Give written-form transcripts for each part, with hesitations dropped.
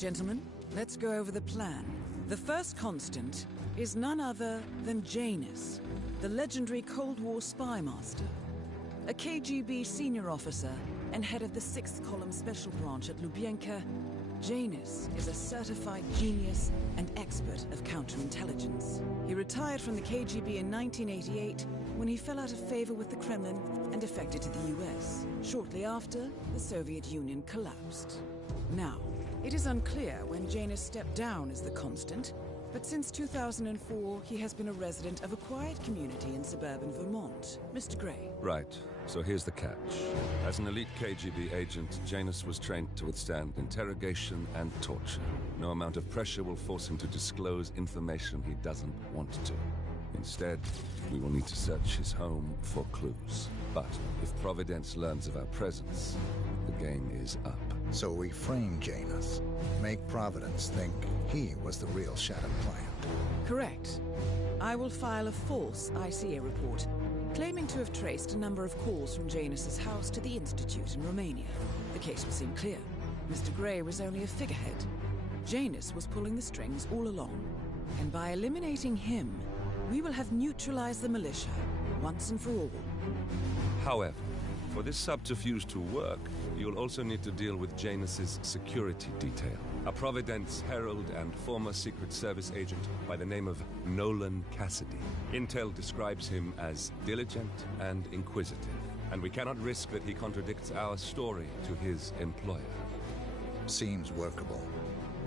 Gentlemen, let's go over the plan. The first constant is none other than Janus, the legendary Cold War spy master. A KGB senior officer and head of the 6th Column Special Branch at Lubyanka, Janus is a certified genius and expert of counterintelligence. He retired from the KGB in 1988 when he fell out of favor with the Kremlin and defected to the US. Shortly after, the Soviet Union collapsed. Now, it is unclear when Janus stepped down as the constant, but since 2004, he has been a resident of a quiet community in suburban Vermont. Mr. Gray. Right. So here's the catch. As an elite KGB agent, Janus was trained to withstand interrogation and torture. No amount of pressure will force him to disclose information he doesn't want to. Instead, we will need to search his home for clues. But if Providence learns of our presence, the game is up. So we frame Janus, make Providence think he was the real Shattered Plant. Correct. I will file a false ICA report, claiming to have traced a number of calls from Janus's house to the Institute in Romania. The case will seem clear. Mr. Gray was only a figurehead. Janus was pulling the strings all along. And by eliminating him, we will have neutralized the militia, once and for all. However, for this subterfuge to work, you'll also need to deal with Janus's security detail. A Providence herald and former Secret Service agent by the name of Nolan Cassidy. Intel describes him as diligent and inquisitive, and we cannot risk that he contradicts our story to his employer. Seems workable.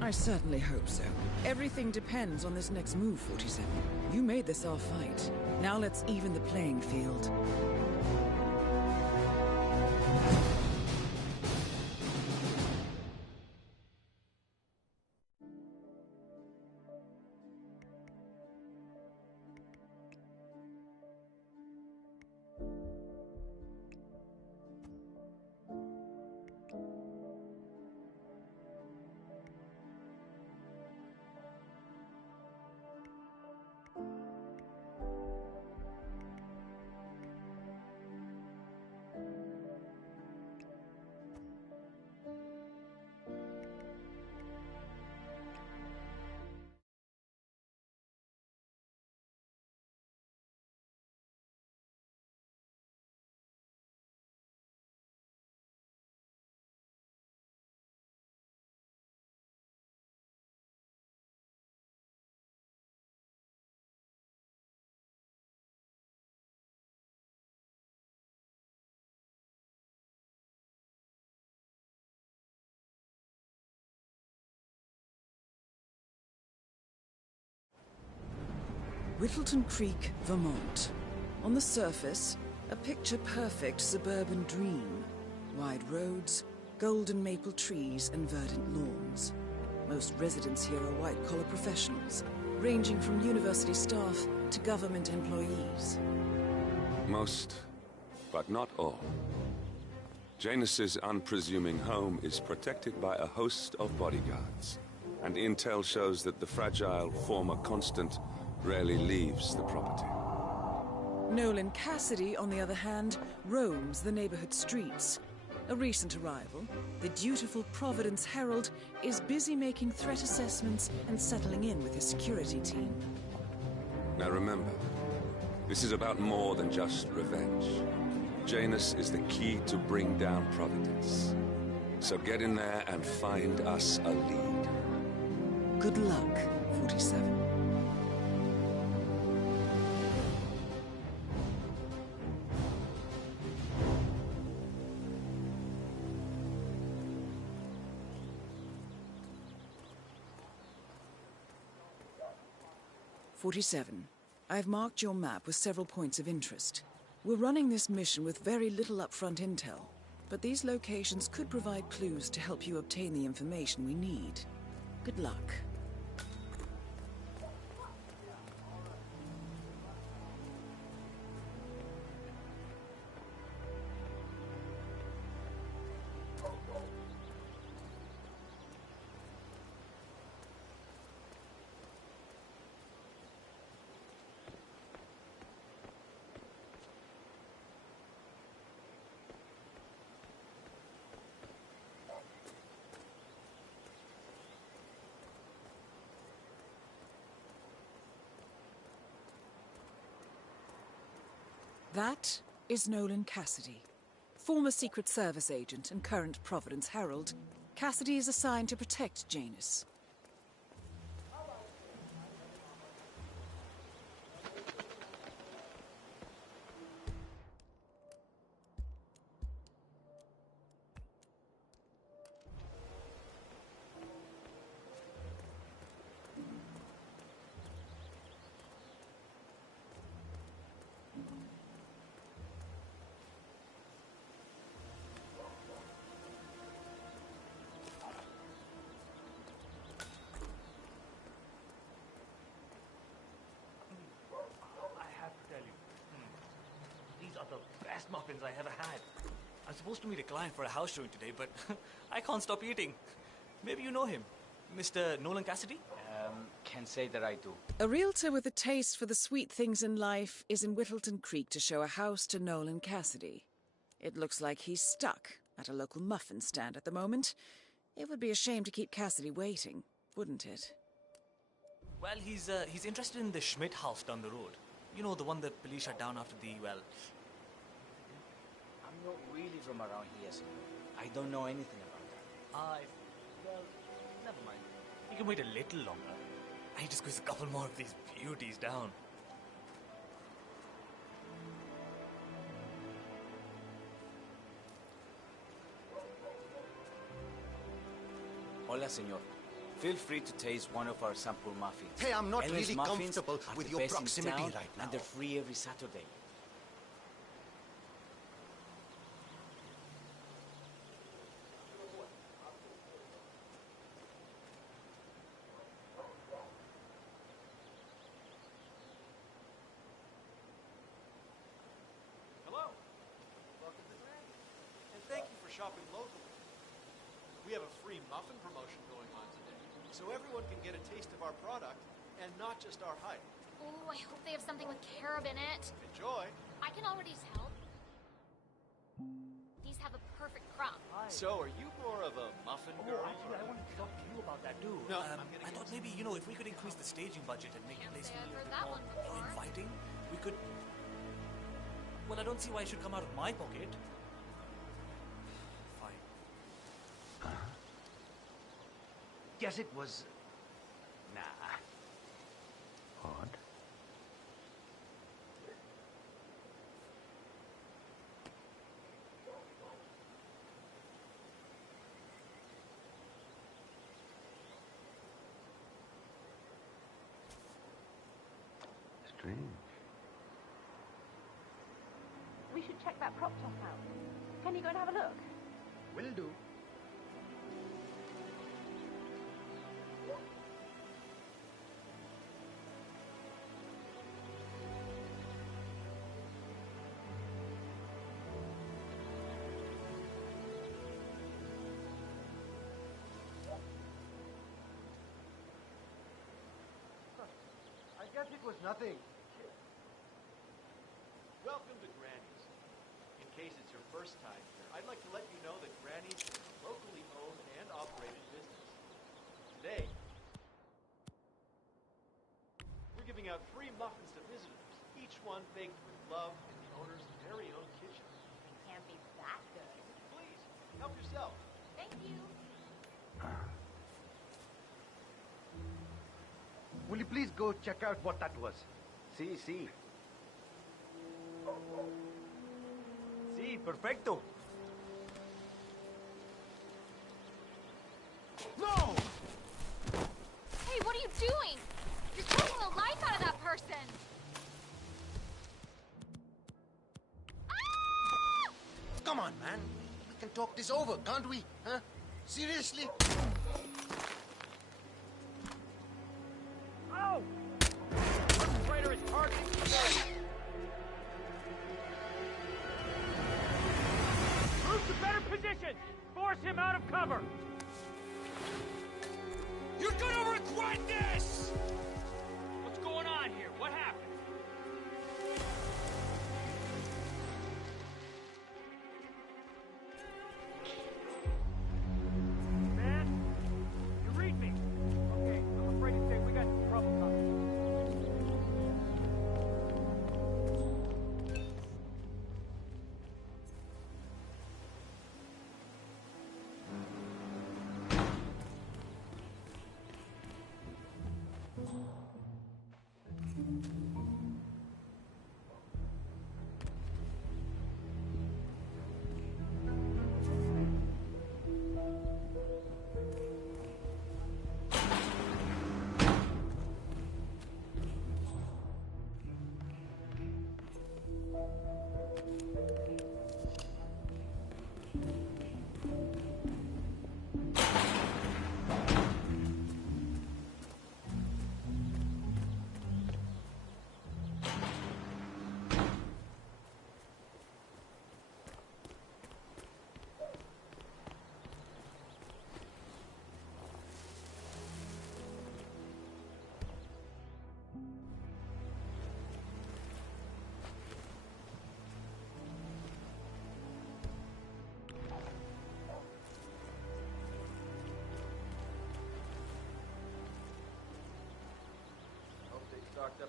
I certainly hope so. Everything depends on this next move, 47. You made this our fight. Now let's even the playing field. Whittleton Creek, Vermont. On the surface, a picture-perfect suburban dream. Wide roads, golden maple trees, and verdant lawns. Most residents here are white-collar professionals, ranging from university staff to government employees. Most, but not all. Janus's unpresuming home is protected by a host of bodyguards, and intel shows that the fragile former constant rarely leaves the property. Nolan Cassidy, on the other hand, roams the neighborhood streets. A recent arrival, the dutiful Providence Herald is busy making threat assessments and settling in with his security team. Now remember, this is about more than just revenge. Janus is the key to bring down Providence. So get in there and find us a lead. Good luck, 47. I've marked your map with several points of interest. We're running this mission with very little upfront intel, but these locations could provide clues to help you obtain the information we need. Good luck. That is Nolan Cassidy. Former Secret Service agent and current Providence Herald, Cassidy is assigned to protect Janus. Best muffins I ever had. I'm supposed to meet a client for a house showing today, but I can't stop eating. Maybe you know him, Mr. Nolan Cassidy? Can't say that I do. A realtor with a taste for the sweet things in life is in Whittleton Creek to show a house to Nolan Cassidy. It looks like he's stuck at a local muffin stand at the moment. It would be a shame to keep Cassidy waiting, wouldn't it? Well, he's interested in the Schmidt house down the road. You know, the one that police shut down after the, well... I'm not really from around here, so I don't know anything about that. Well, never mind. You can wait a little longer. I need to squeeze a couple more of these beauties down. Hola, senor. Feel free to taste one of our sample muffins. Hey, I'm not Ellen's really muffins comfortable are with the your best in proximity town, right now. and they're free every Saturday. Hello. Welcome to Granny's. And thank you for shopping locally. We have a free muffin promotion going on today, so everyone can get a taste of our product and not just our hype. Oh, I hope they have something with carob in it. Enjoy. I can already tell. These have a perfect crumb. So, are you more of a muffin girl? Actually, I wanted to talk to you about that, too. No, I thought maybe, you know, if we could increase the staging budget and make the place say feel a I've little heard that more, one you know, before. inviting, we could... Well, I don't see why it should come out of my pocket. Fine. Guess it was... Nah. Odd. Strange. We should check that prop top out. Can you go and have a look? Will do. I guess it was nothing. Welcome to Granny's. In case it's your first time here, I'd like to let you know that Granny's is a locally owned and operated business. Today, we're giving out free muffins to visitors, each one baked with love in the owner's very own kitchen. Can't be that good. Please, help yourself. Thank you. Will you please go check out what that was? See. Sí, perfecto. No! Hey, what are you doing? You're taking the life out of that person! Ah! Come on, man. We can talk this over, can't we? Huh? Seriously? Ow! Perpetrator is targeting the Move to better position! Force him out of cover! You're gonna regret this! What's going on here? What happened? Man, you read me. Okay, I'm afraid to say we got some trouble coming.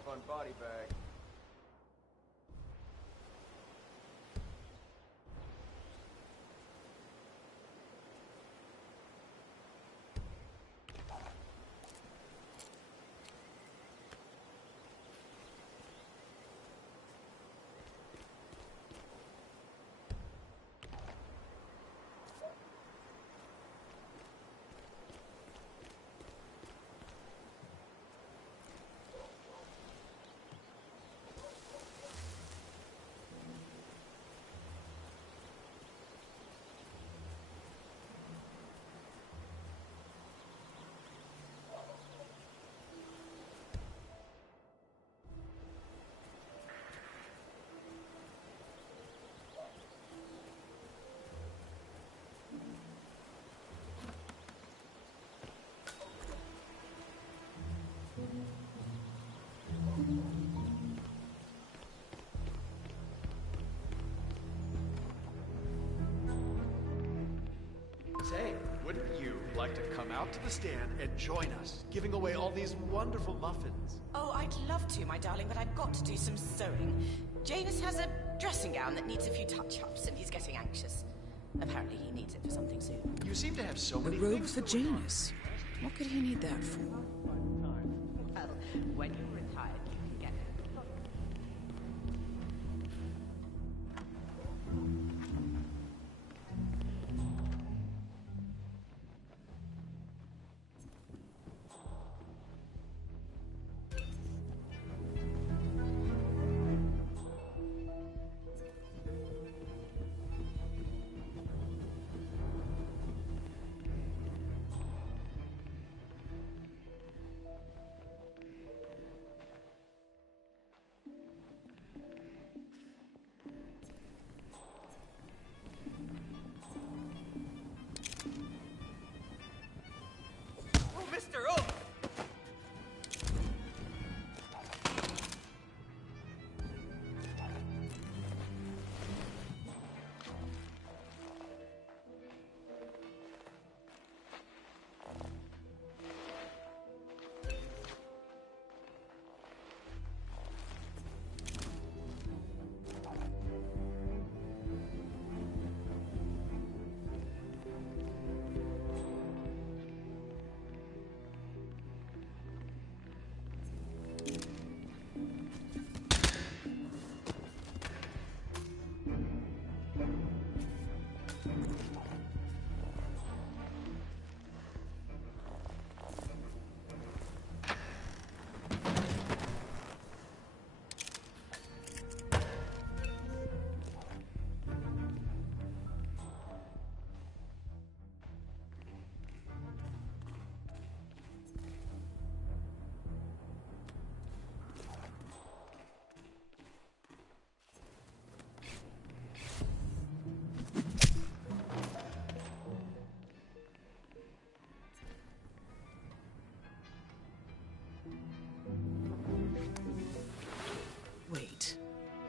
fun body bag. Say, wouldn't you like to come out to the stand and join us, giving away all these wonderful muffins? Oh, I'd love to, my darling, but I've got to do some sewing. Janus has a dressing gown that needs a few touch-ups, and he's getting anxious. Apparently he needs it for something soon. You seem to have so The many robe things for going on. Janus. What could he need that for? Well, when you're retired, you can get it. Oh, mister, oh! Wait,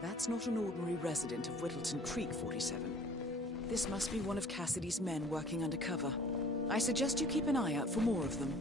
that's not an ordinary resident of Whittleton Creek, 47. This must be one of Cassidy's men working undercover. I suggest you keep an eye out for more of them.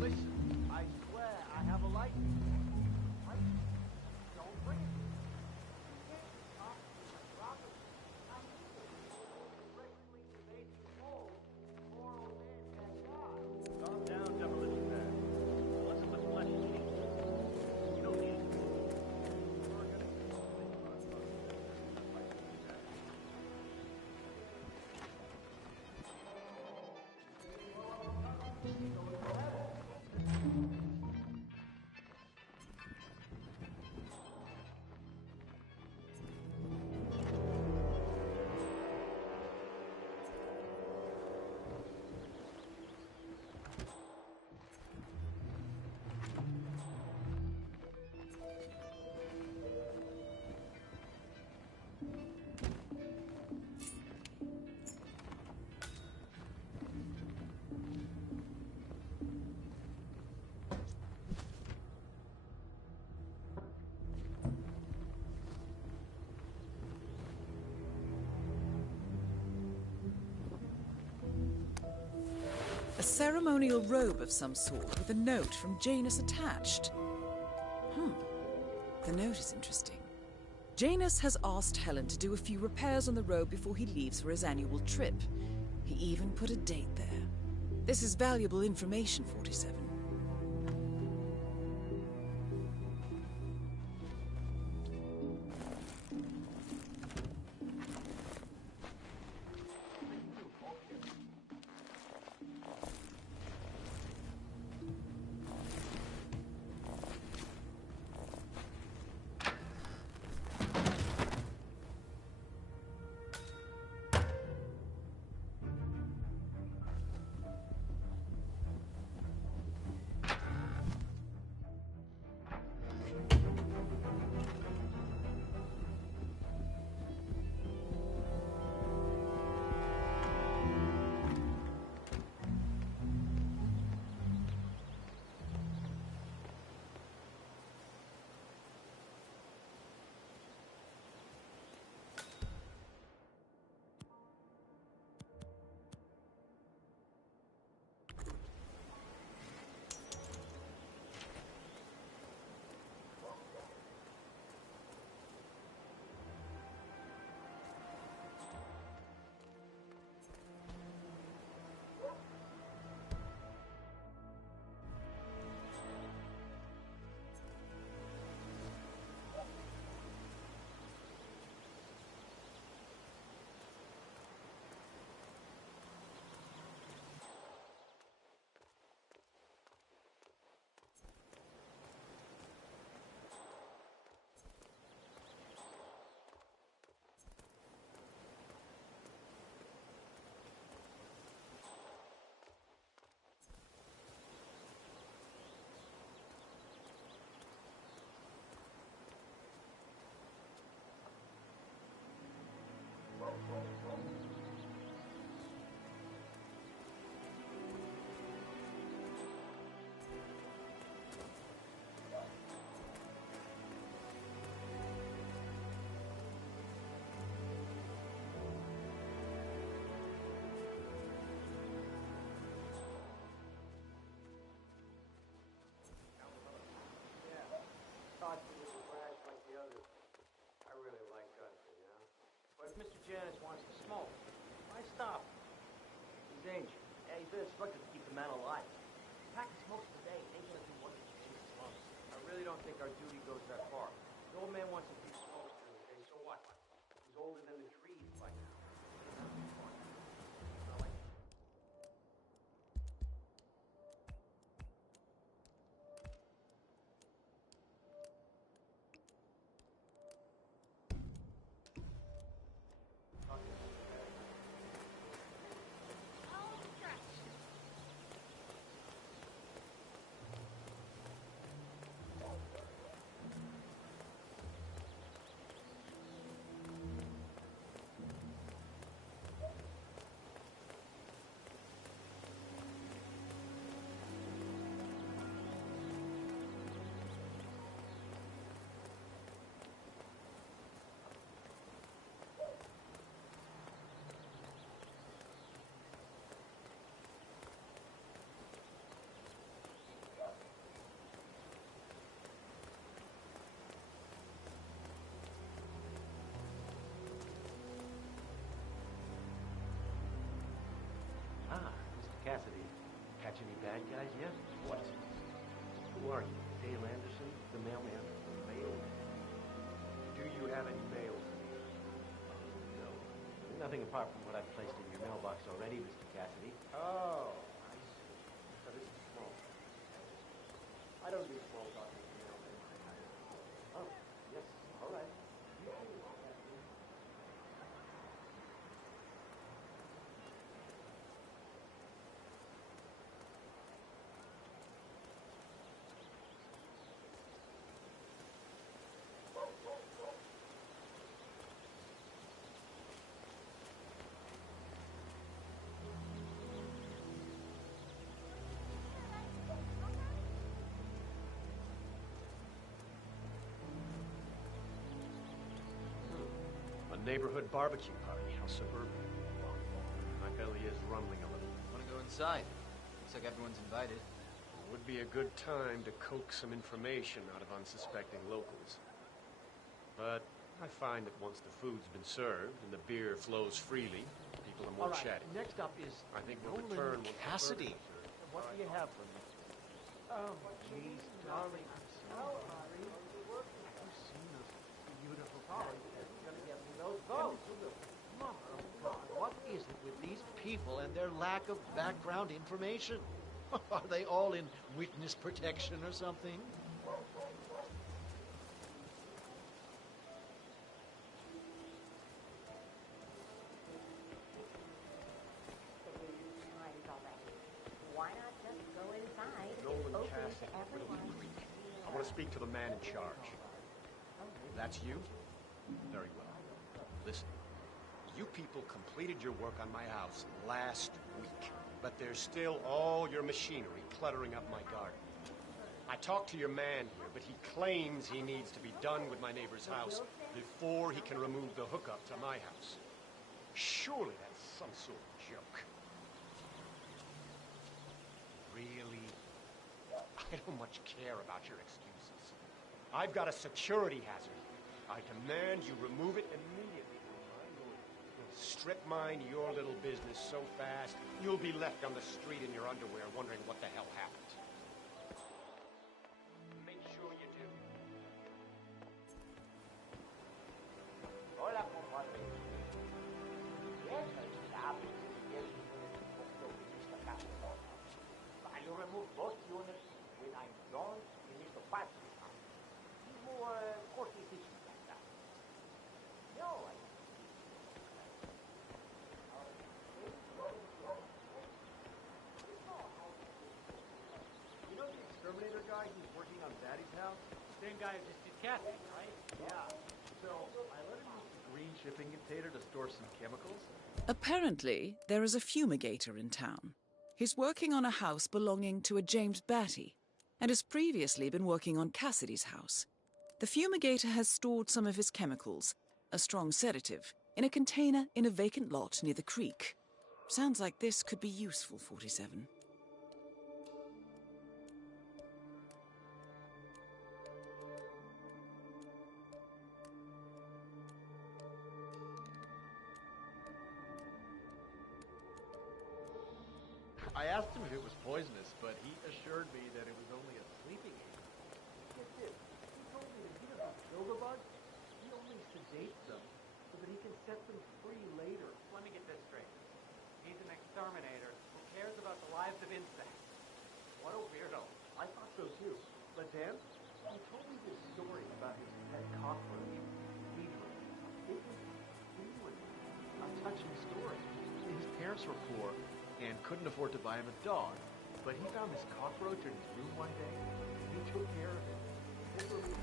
Listen, I swear I have a light. Don't bring it. Calm down, demolition man. Unless it was flesh eating. You don't need it. We're gonna ceremonial robe of some sort with a note from Janus attached. The note is interesting. Janus has asked Helen to do a few repairs on the robe before he leaves for his annual trip. He even put a date there. This is valuable information, 47. But if Mr. Janus wants to smoke, why stop? He's injured. Yeah, he's been instructed to keep the man alive. Packing smokes today ain't gonna do what he Jesus loves. I really don't think our duty goes that far. The old man wants to keep smoking today, so what? He's older than the trees by now. Cassidy, catch any bad guys yet? What? Who are you? Dale Anderson, the mailman? Mail? Do you have any mail for me? No. Nothing apart from what I've placed in your mailbox already, Mr. Cassidy. Oh, I see. So this is small. I don't do small talk with the mailman. Oh, yes, all right. Neighborhood barbecue party. How suburban. My belly is rumbling a little. Want to go inside? Looks like everyone's invited. It would be a good time to coax some information out of unsuspecting locals. But I find that once the food's been served and the beer flows freely, people are more chatty. Next up is I think we'll return once the Cassidy. burgers are served. What do you have for me? Oh, jeez, darling, I'm so sorry. You've seen those beautiful colors. You're gonna get me those votes. Mama, oh God, what is it with these people and their lack of background information? Are they all in witness protection or something? Why not just go inside? Nolan It's open Cassidy, to everyone. Whittleby Creek. I want to speak to the man in charge. That's you? Very well. Listen, you people completed your work on my house last week, but there's still all your machinery cluttering up my garden. I talked to your man here, but he claims he needs to be done with my neighbor's house before he can remove the hookup to my house. Surely that's some sort of joke. Really? I don't much care about your excuses. I've got a security hazard. I demand you remove it immediately. You'll strip mine your little business so fast, you'll be left on the street in your underwear wondering what the hell happened. Make sure you do. Hola, compadre. Yes, I stop. Yes, Mr. Castro. I will remove both units when I'm done in this apartment. It's more cost efficient like that. No, You know the exterminator guy who's working on Daddy's house? Same guy who just did Kathy, right? Yeah. So I let him use the green shipping container to store some chemicals. Apparently, there is a fumigator in town. He's working on a house belonging to a James Batty, and has previously been working on Cassidy's house. The fumigator has stored some of his chemicals, a strong sedative, in a container in a vacant lot near the creek. Sounds like this could be useful, 47. I asked him if it was poisonous, but he assured me that it was only a sleeping aid. Get this. He told me that he doesn't kill the bugs. He only sedates them so that he can set them free later. Let me get this straight. He's an exterminator who cares about the lives of insects. What a weirdo. I thought so too. But then, he told me this story about his pet cockroach, Adrian. It was genuinely a touching story. His parents were poor and couldn't afford to buy him a dog. But he found this cockroach in his room one day, and he took care of it. This was so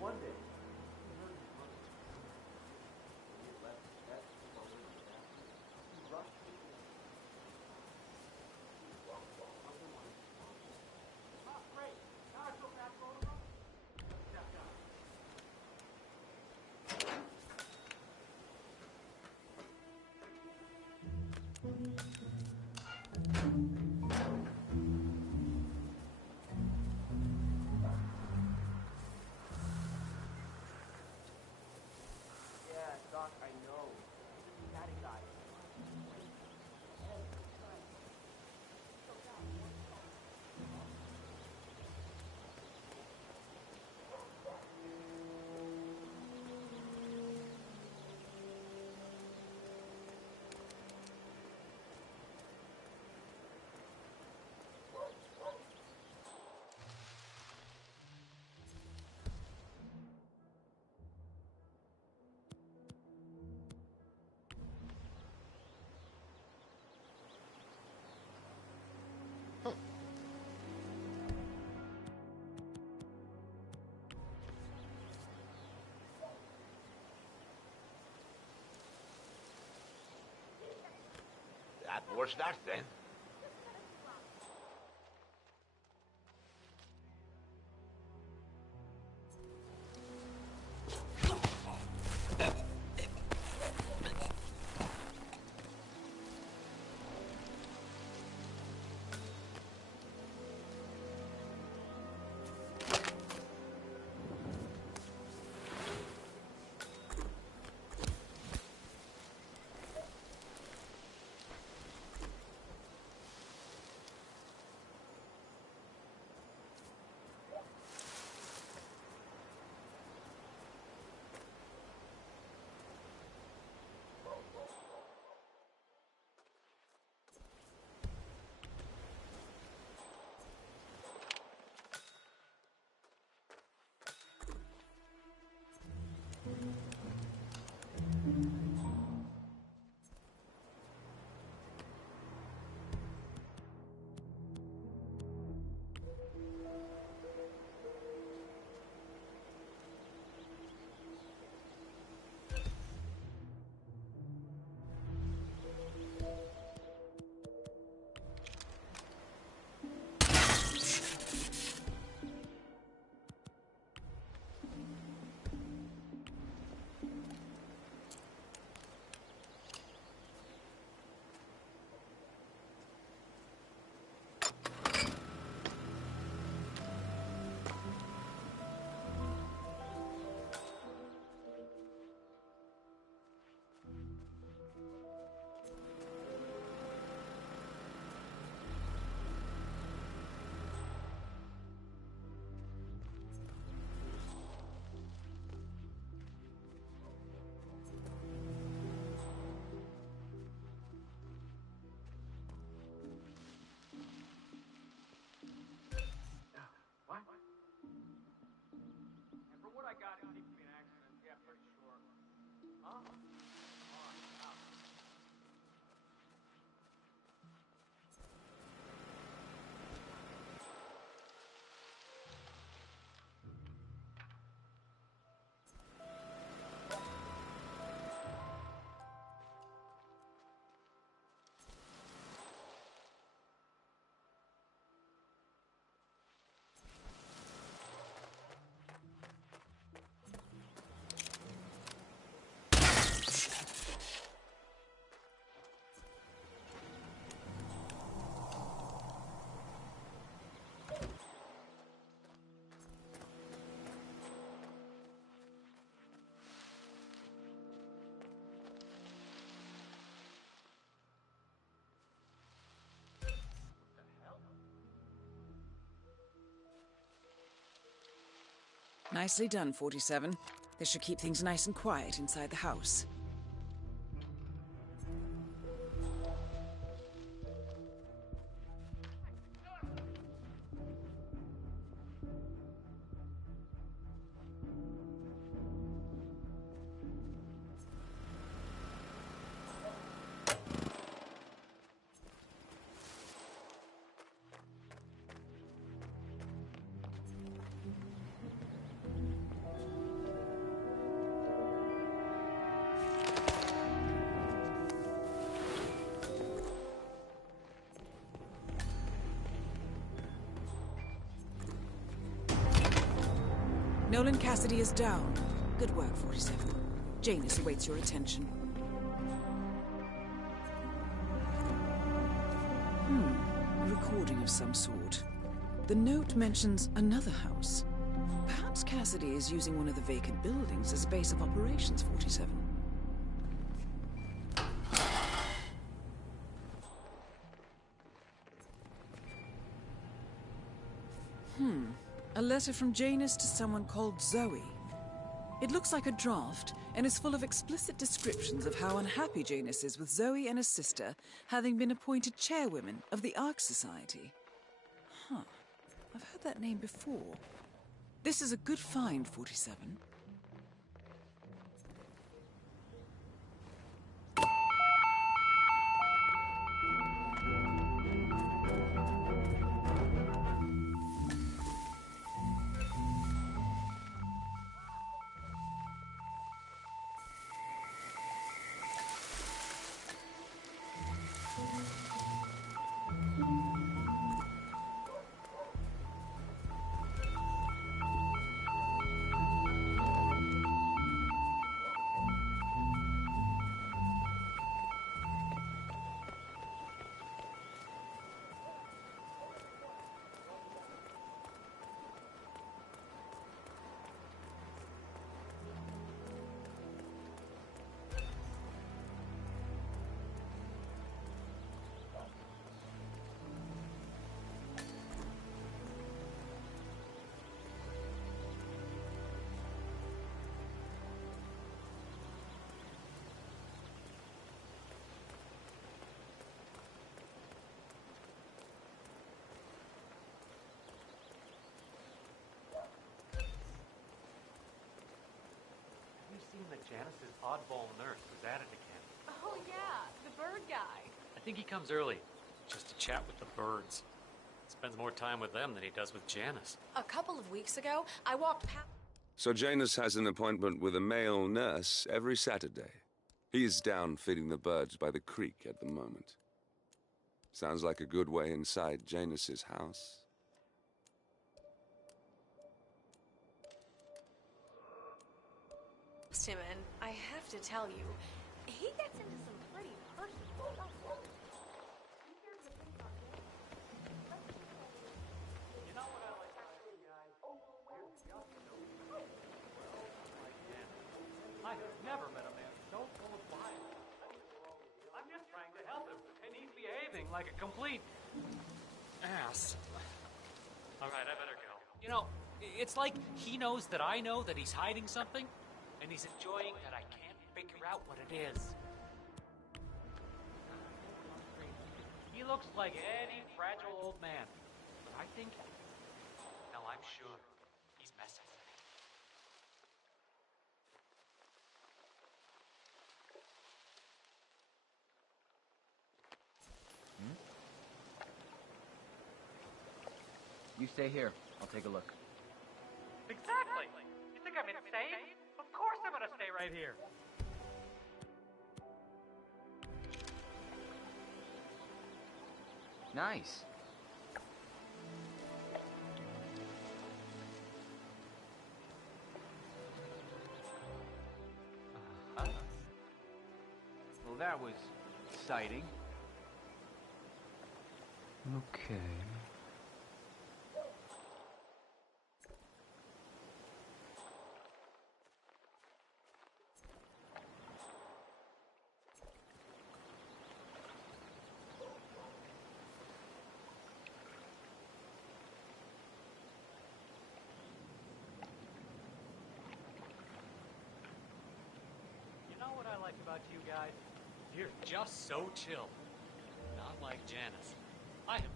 one day, he heard his mother. He had left his pet while we were down. He rushed to the great. Now I feel bad for him. That guy. Yeah, Doc, I know. Daddy guy. That was that then. Nicely done, 47. This should keep things nice and quiet inside the house. Nolan Cassidy is down. Good work, 47. Janus awaits your attention. A recording of some sort. The note mentions another house. Perhaps Cassidy is using one of the vacant buildings as a base of operations, 47. A letter from Janus to someone called Zoe. It looks like a draft and is full of explicit descriptions of how unhappy Janus is with Zoe and her sister having been appointed chairwomen of the Ark Society. I've heard that name before. This is a good find, 47. That Janice's oddball nurse was at it again. Oh, yeah, the bird guy. I think he comes early, just to chat with the birds. Spends more time with them than he does with Janice. A couple of weeks ago, I walked past... So Janus has an appointment with a male nurse every Saturday. He's down feeding the birds by the creek at the moment. Sounds like a good way inside Janus's house. him, and I have to tell you, he gets into some pretty personal stuff. You know what I like to say, guys? You're just no well like him. I've never met a man so full of violence. I'm just trying to help him, and he's behaving like a complete ass. All right, I better go. You know, it's like he knows that I know that he's hiding something, and he's enjoying that I can't figure out what it is. He looks like any fragile old man, but I think, no, I'm sure, he's messing with me. You stay here. I'll take a look. Exactly! You think I'm insane? Of course I'm gonna stay right here. Nice. Well, that was exciting. Okay. about you guys. You're just so chill. Not like Janice. I have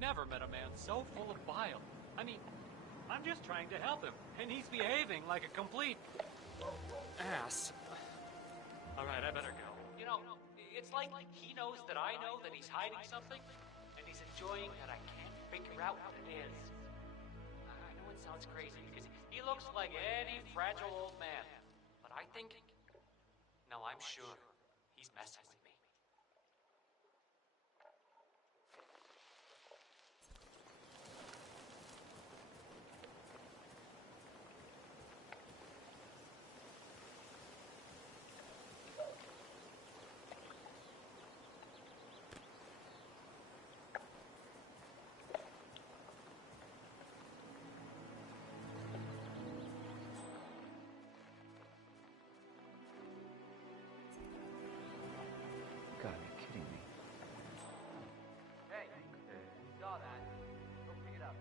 never met a man so full of bile. I mean, I'm just trying to help him, and he's behaving like a complete ass. All right, I better go. You know, it's like he knows that I know that he's hiding something, and he's enjoying that I can't figure out what it is. I know it sounds crazy because he looks like any fragile old man, but I think, no, I'm sure he's messing with me. God, you're kidding me. Hey, saw that. Go pick it up.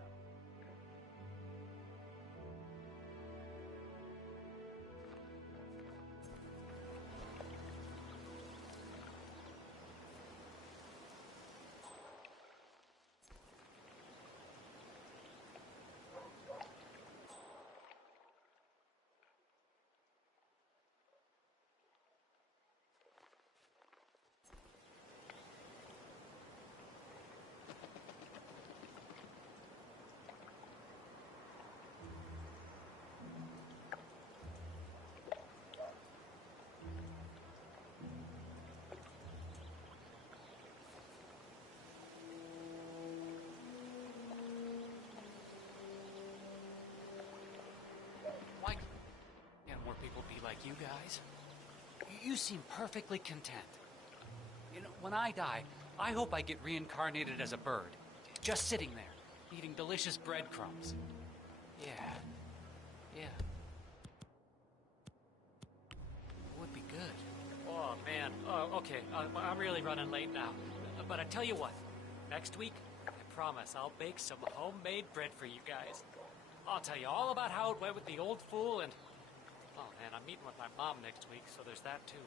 Why can't more people be like you guys? You seem perfectly content. You know, when I die, I hope I get reincarnated as a bird. Just sitting there, eating delicious breadcrumbs. Yeah. Yeah. Would be good. Oh, man. Oh, okay. I'm really running late now. But I tell you what. Next week, I promise I'll bake some homemade bread for you guys. I'll tell you all about how it went with the old fool and... Oh, man, I'm meeting with my mom next week, so there's that, too.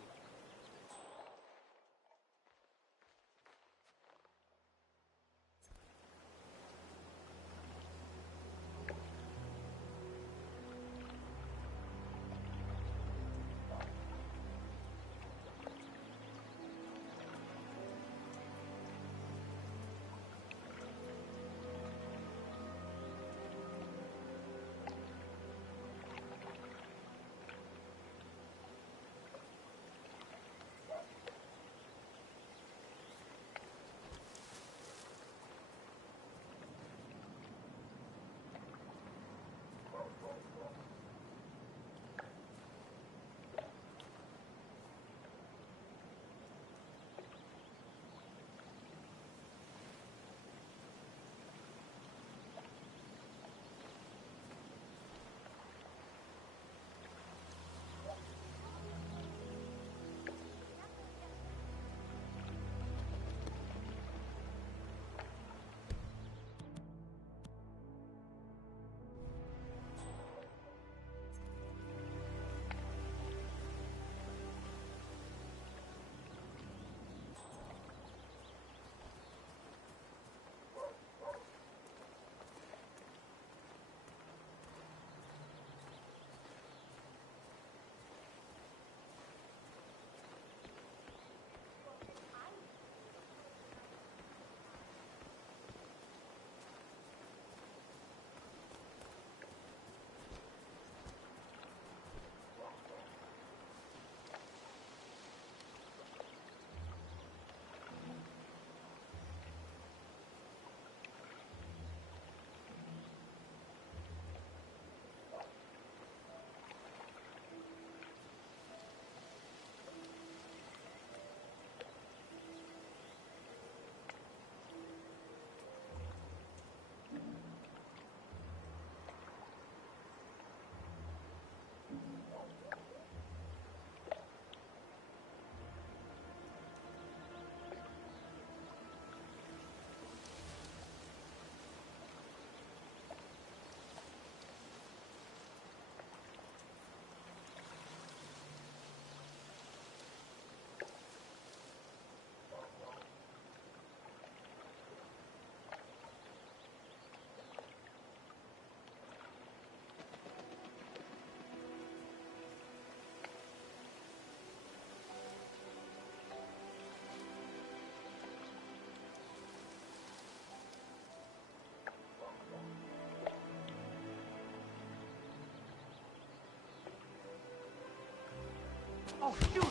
Oh, shoot!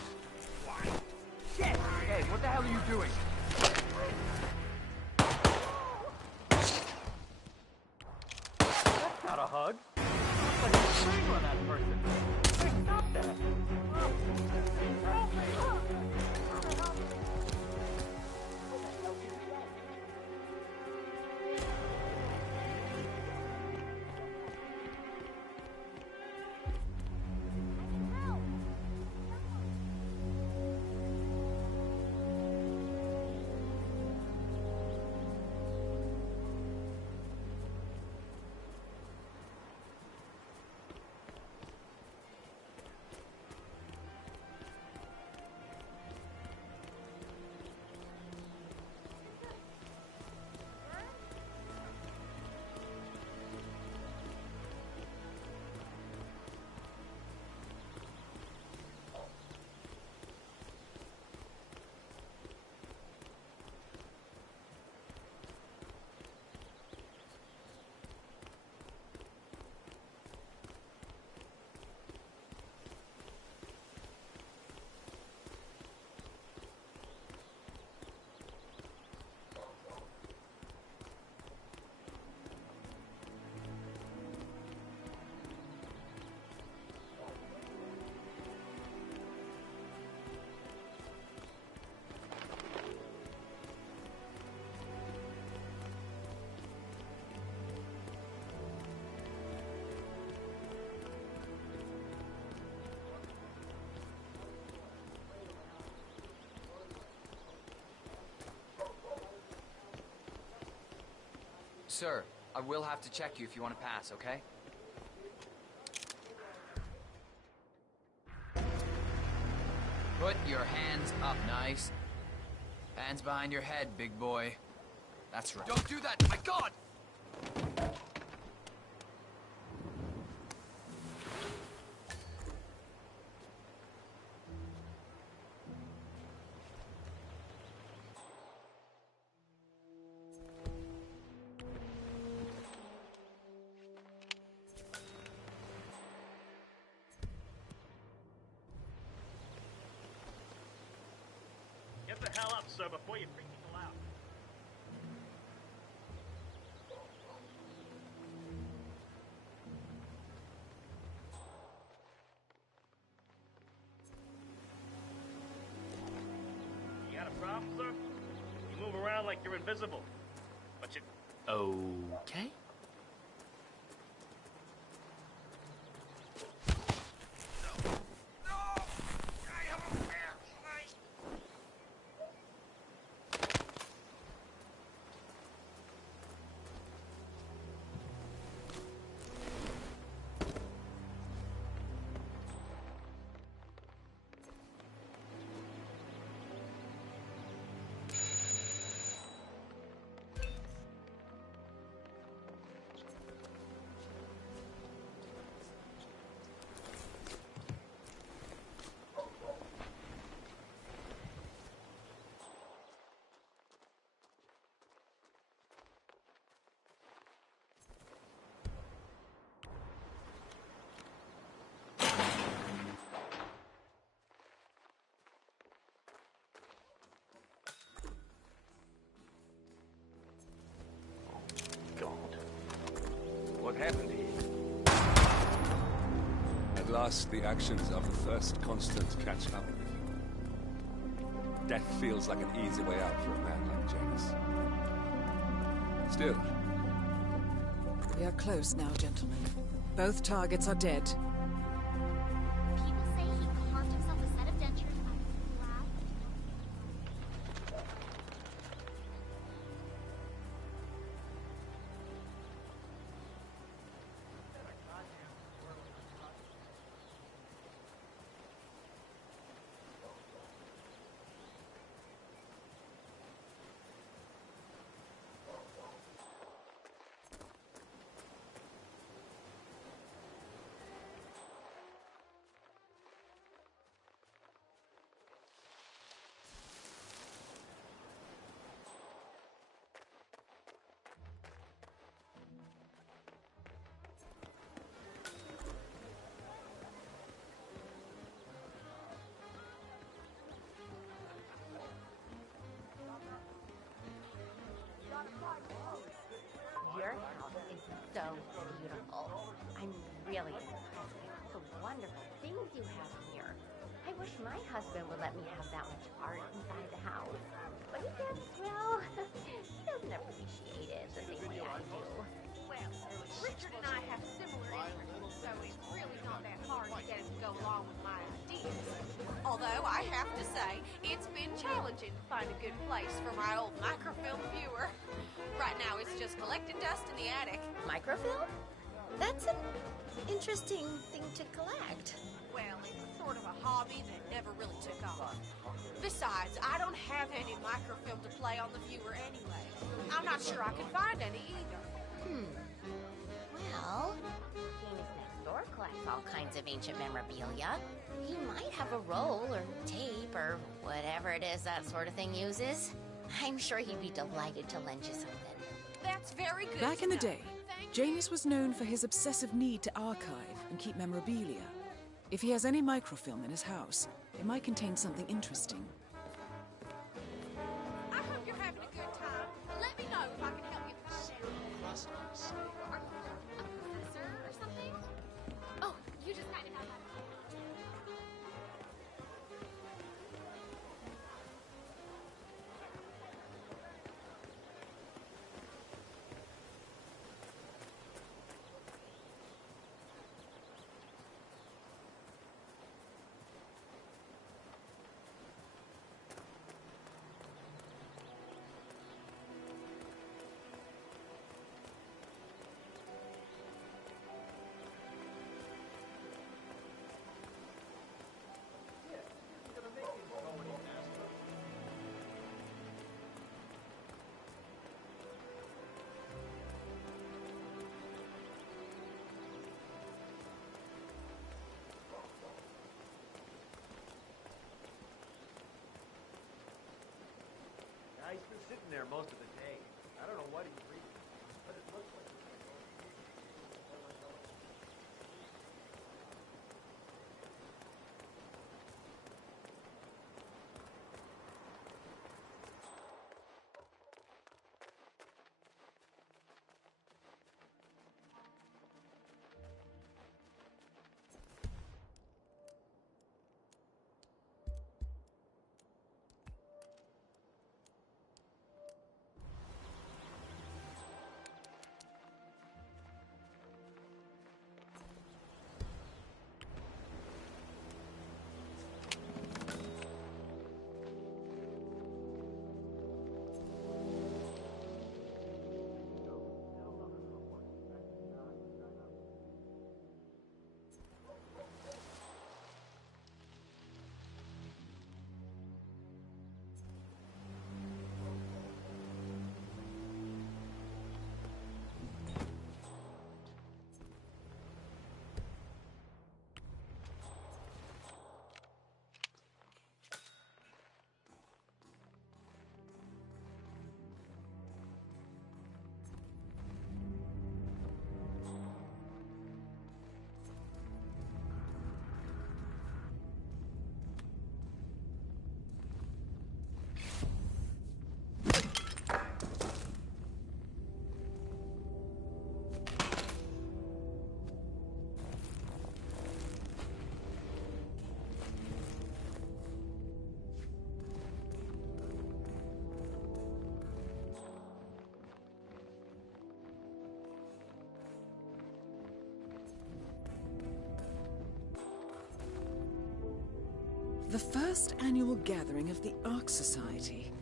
What? Shit! Hey, what the hell are you doing? That's not a hug. Looks like you're strangling that person. Hey, stop that! Help me! Sir, I will have to check you if you want to pass, okay? Put your hands up, nice. Hands behind your head, big boy. That's right. Don't do that! My God! Get the hell up, sir, before you freak people out. You got a problem, sir? You move around like you're invisible. But you... Okay? What happened to you? At last, the actions of the first constant catch up with you. Death feels like an easy way out for a man like Janus. Still. We are close now, gentlemen. Both targets are dead. People say he carved himself a set of dentures out of slab. Your house is so beautiful. I'm really impressed with all the wonderful things you have here. I wish my husband would let me have that much art inside the house. But he gets, well, he doesn't appreciate it the same way I do. Well, Richard and I have similar interests, so it's really not that hard to get him to go along with my ideas. Although, I have to say, it's been challenging to find a good place for my old microfilm viewer. Right now, it's just collecting dust in the attic. Microfilm? That's an interesting thing to collect. Well, it's sort of a hobby that never really took off. Besides, I don't have any microfilm to play on the viewer anyway. I'm not sure I could find any either. Well, Janus next door collects all kinds of ancient memorabilia. He might have a roll or tape or whatever it is that sort of thing uses. I'm sure he'd be delighted to lend you something. That's very good. Back in the day, Janus was known for his obsessive need to archive and keep memorabilia. If he has any microfilm in his house, it might contain something interesting. I hope you're having a good time. Let me know if I can help you find out. Are you a professor or something? Oh, you just kind of have that. He's been sitting there most of the day. I don't know what he's reading, but it looks like The first annual gathering of the Ark Society.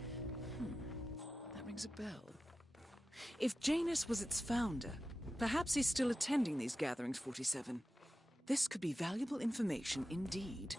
That rings a bell. If Janus was its founder, perhaps he's still attending these gatherings, 47. This could be valuable information indeed.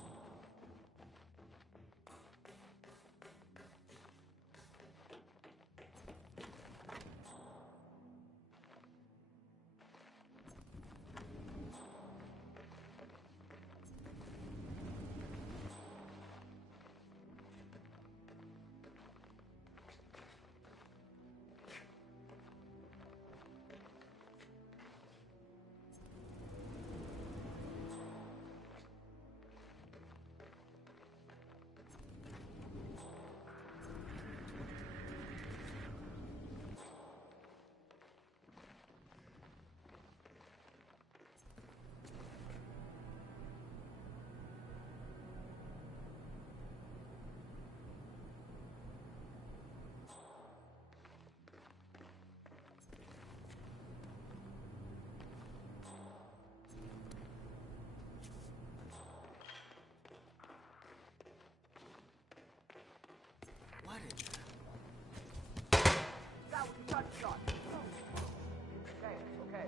got shot. Okay, okay.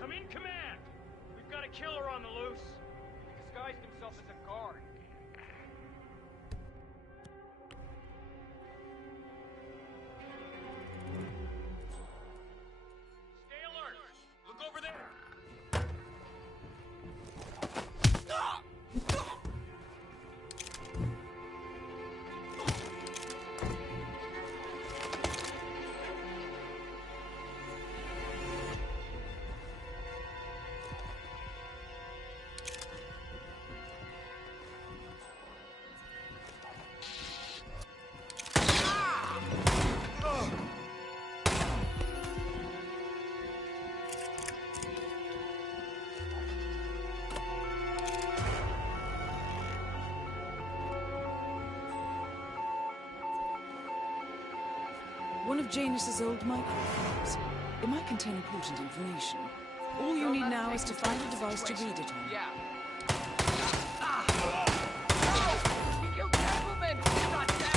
Come in, command! We've got a killer on the loose. He disguised himself as a guard. Stay alert! Look over there! One of Janus's old microphones. It might contain important information. All you need now is to find a device to read it on. Yeah. No! He killed Templeman! He's not dead!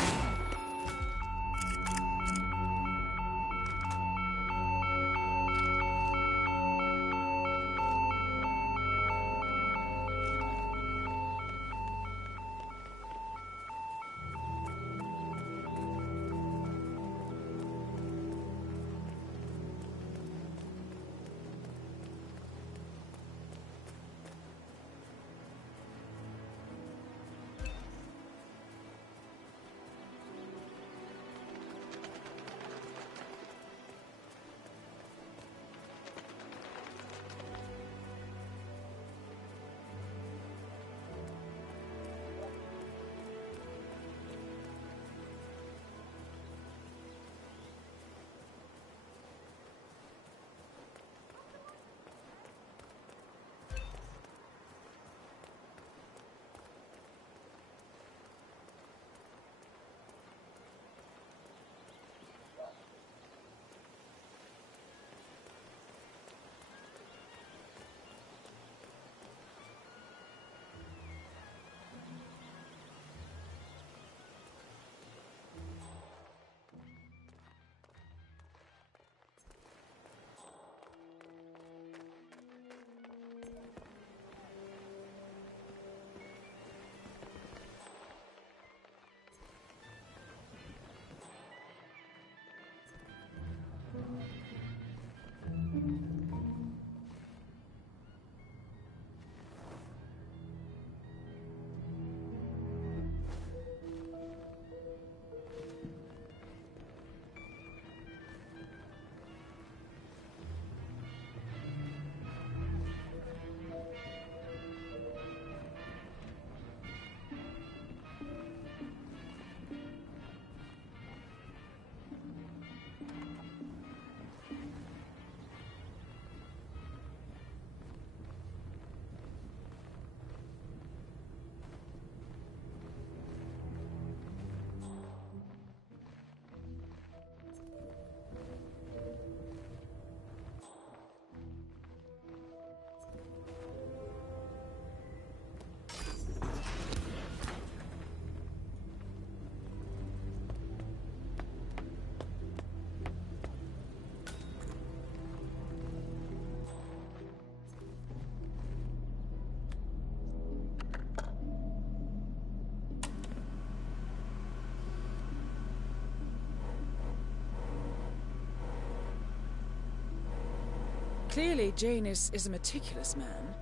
Clearly, Janus is a meticulous man.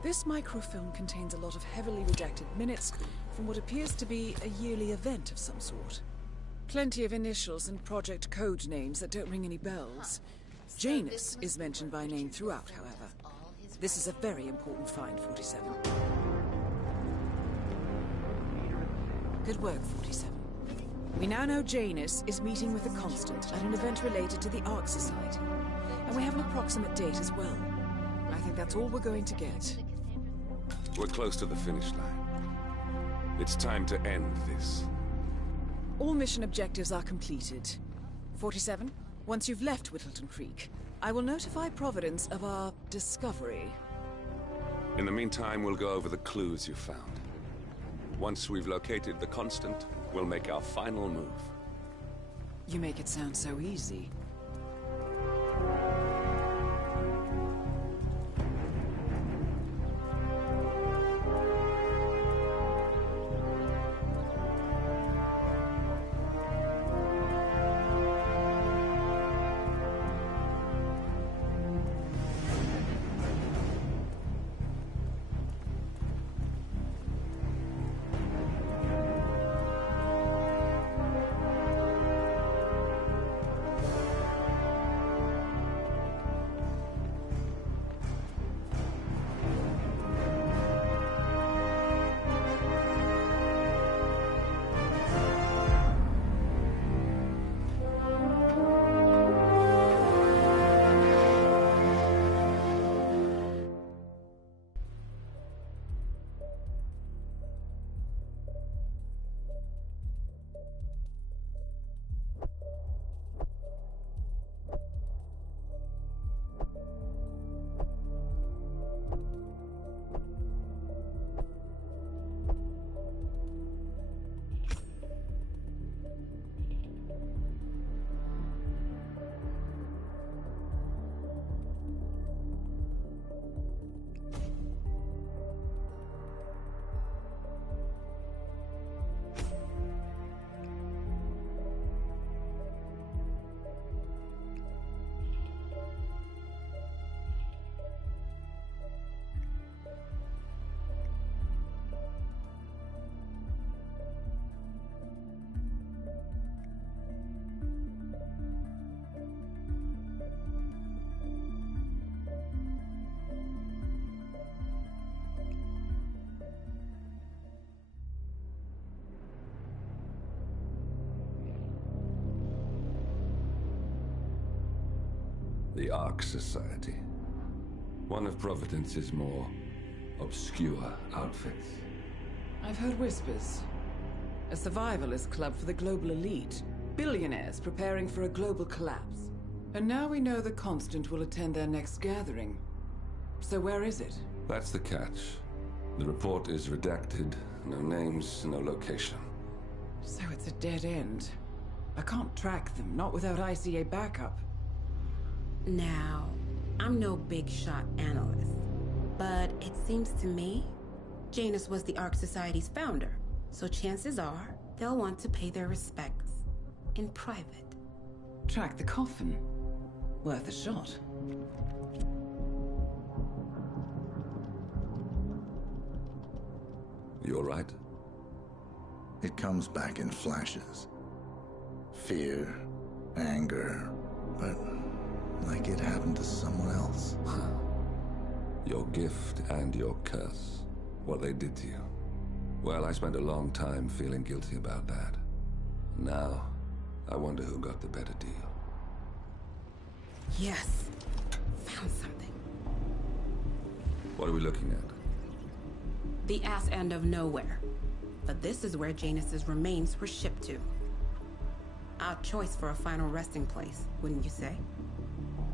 This microfilm contains a lot of heavily redacted minutes from what appears to be a yearly event of some sort. Plenty of initials and project code names that don't ring any bells. Janus is mentioned by name throughout, however. This is a very important find, 47. Good work, 47. We now know Janus is meeting with the Constant at an event related to the Ark Society. And we have an approximate date as well. I think that's all we're going to get. We're close to the finish line. It's time to end this. All mission objectives are completed. 47, once you've left Whittleton Creek, I will notify Providence of our discovery. In the meantime, we'll go over the clues you found. Once we've located the Constant, we'll make our final move. You make it sound so easy. The Ark Society. One of Providence's more obscure outfits. I've heard whispers. A survivalist club for the global elite. Billionaires preparing for a global collapse. And now we know the Constant will attend their next gathering. So where is it? That's the catch. The report is redacted. No names, no location. So it's a dead end. I can't track them, not without ICA backup. Now, I'm no big shot analyst, but it seems to me Janus was the Ark Society's founder, so chances are they'll want to pay their respects in private. Track the coffin. Worth a shot. You all right? It comes back in flashes. Fear, anger, but like it happened to someone else. Your gift and your curse. What they did to you. Well, I spent a long time feeling guilty about that. Now, I wonder who got the better deal. Yes. Found something. What are we looking at? The ass end of nowhere. But this is where Janus's remains were shipped to. Odd choice for a final resting place, wouldn't you say?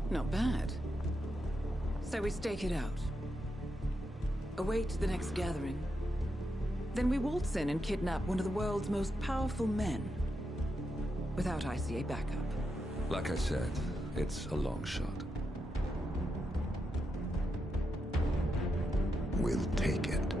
Not bad. So we stake it out. Await the next gathering. Then we waltz in and kidnap one of the world's most powerful men. Without ICA backup. Like I said, it's a long shot. We'll take it.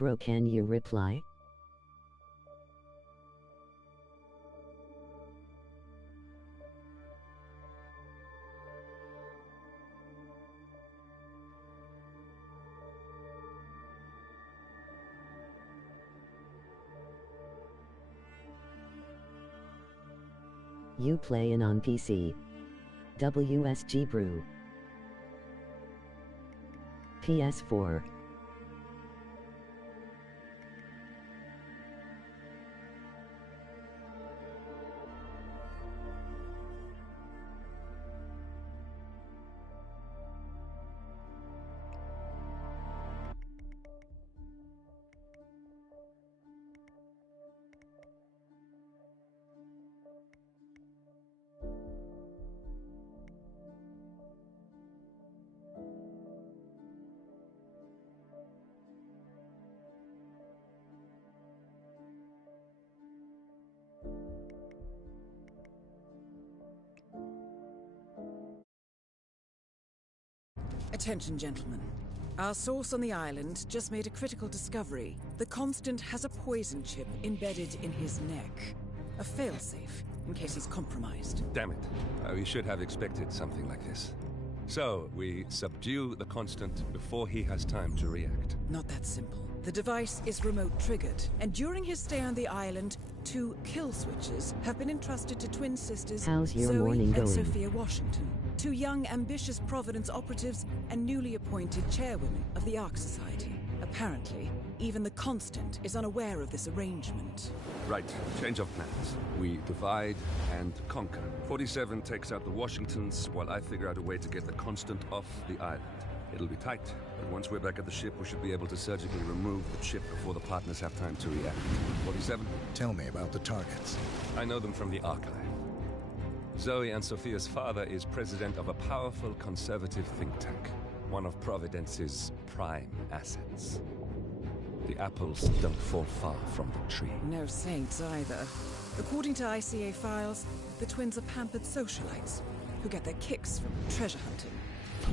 Bro, can you reply? You playin' on PC. WSG Brew. PS4. Attention, gentlemen. Our source on the island just made a critical discovery. The Constant has a poison chip embedded in his neck. A failsafe, in case he's compromised. Damn it. We should have expected something like this. So, we subdue the Constant before he has time to react. Not that simple. The device is remote-triggered, and during his stay on the island, 2 kill switches have been entrusted to twin sisters How's your Zoe morning and going? Sophia Washington, 2 young, ambitious Providence operatives and newly appointed chairwomen of the Ark Society. Apparently, even the Constant is unaware of this arrangement. Right, change of plans. We divide and conquer. 47 takes out the Washingtons, while I figure out a way to get the Constant off the island. It'll be tight, but once we're back at the ship, we should be able to surgically remove the chip before the partners have time to react. 47? Tell me about the targets. I know them from the archive. Zoe and Sophia's father is president of a powerful conservative think tank, one of Providence's prime assets. The apples don't fall far from the tree. No saints either. According to ICA files, the twins are pampered socialites who get their kicks from treasure hunting.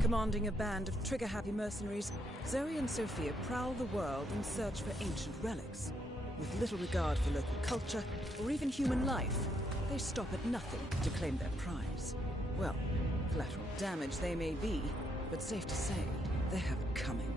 Commanding a band of trigger-happy mercenaries, Zoe and Sophia prowl the world in search for ancient relics. With little regard for local culture or even human life, they stop at nothing to claim their prize. Well, collateral damage they may be, but safe to say, they have it coming.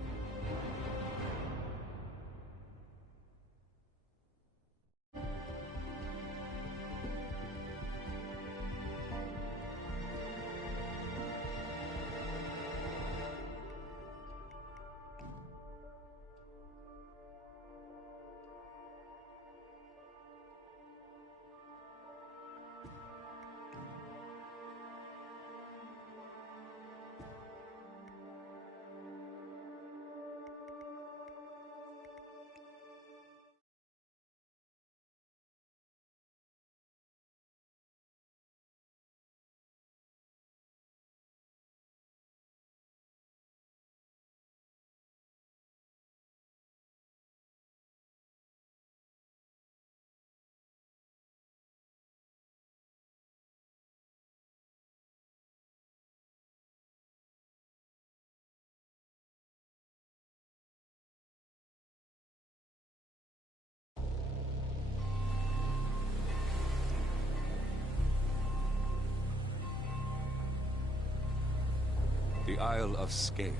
The Isle of Scale,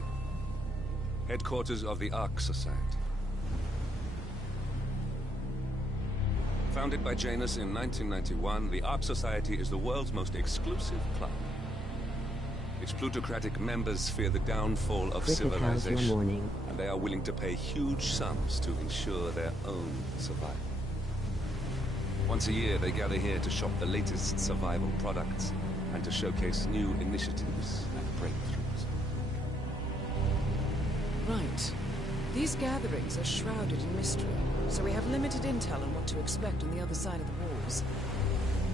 headquarters of the Ark Society. Founded by Janus in 1991, the Ark Society is the world's most exclusive club. Its plutocratic members fear the downfall of Cricket, how's your civilization, morning? and they are willing to pay huge sums to ensure their own survival. Once a year, they gather here to shop the latest survival products and to showcase new initiatives and breakthroughs. Right. These gatherings are shrouded in mystery, so we have limited intel on what to expect on the other side of the walls.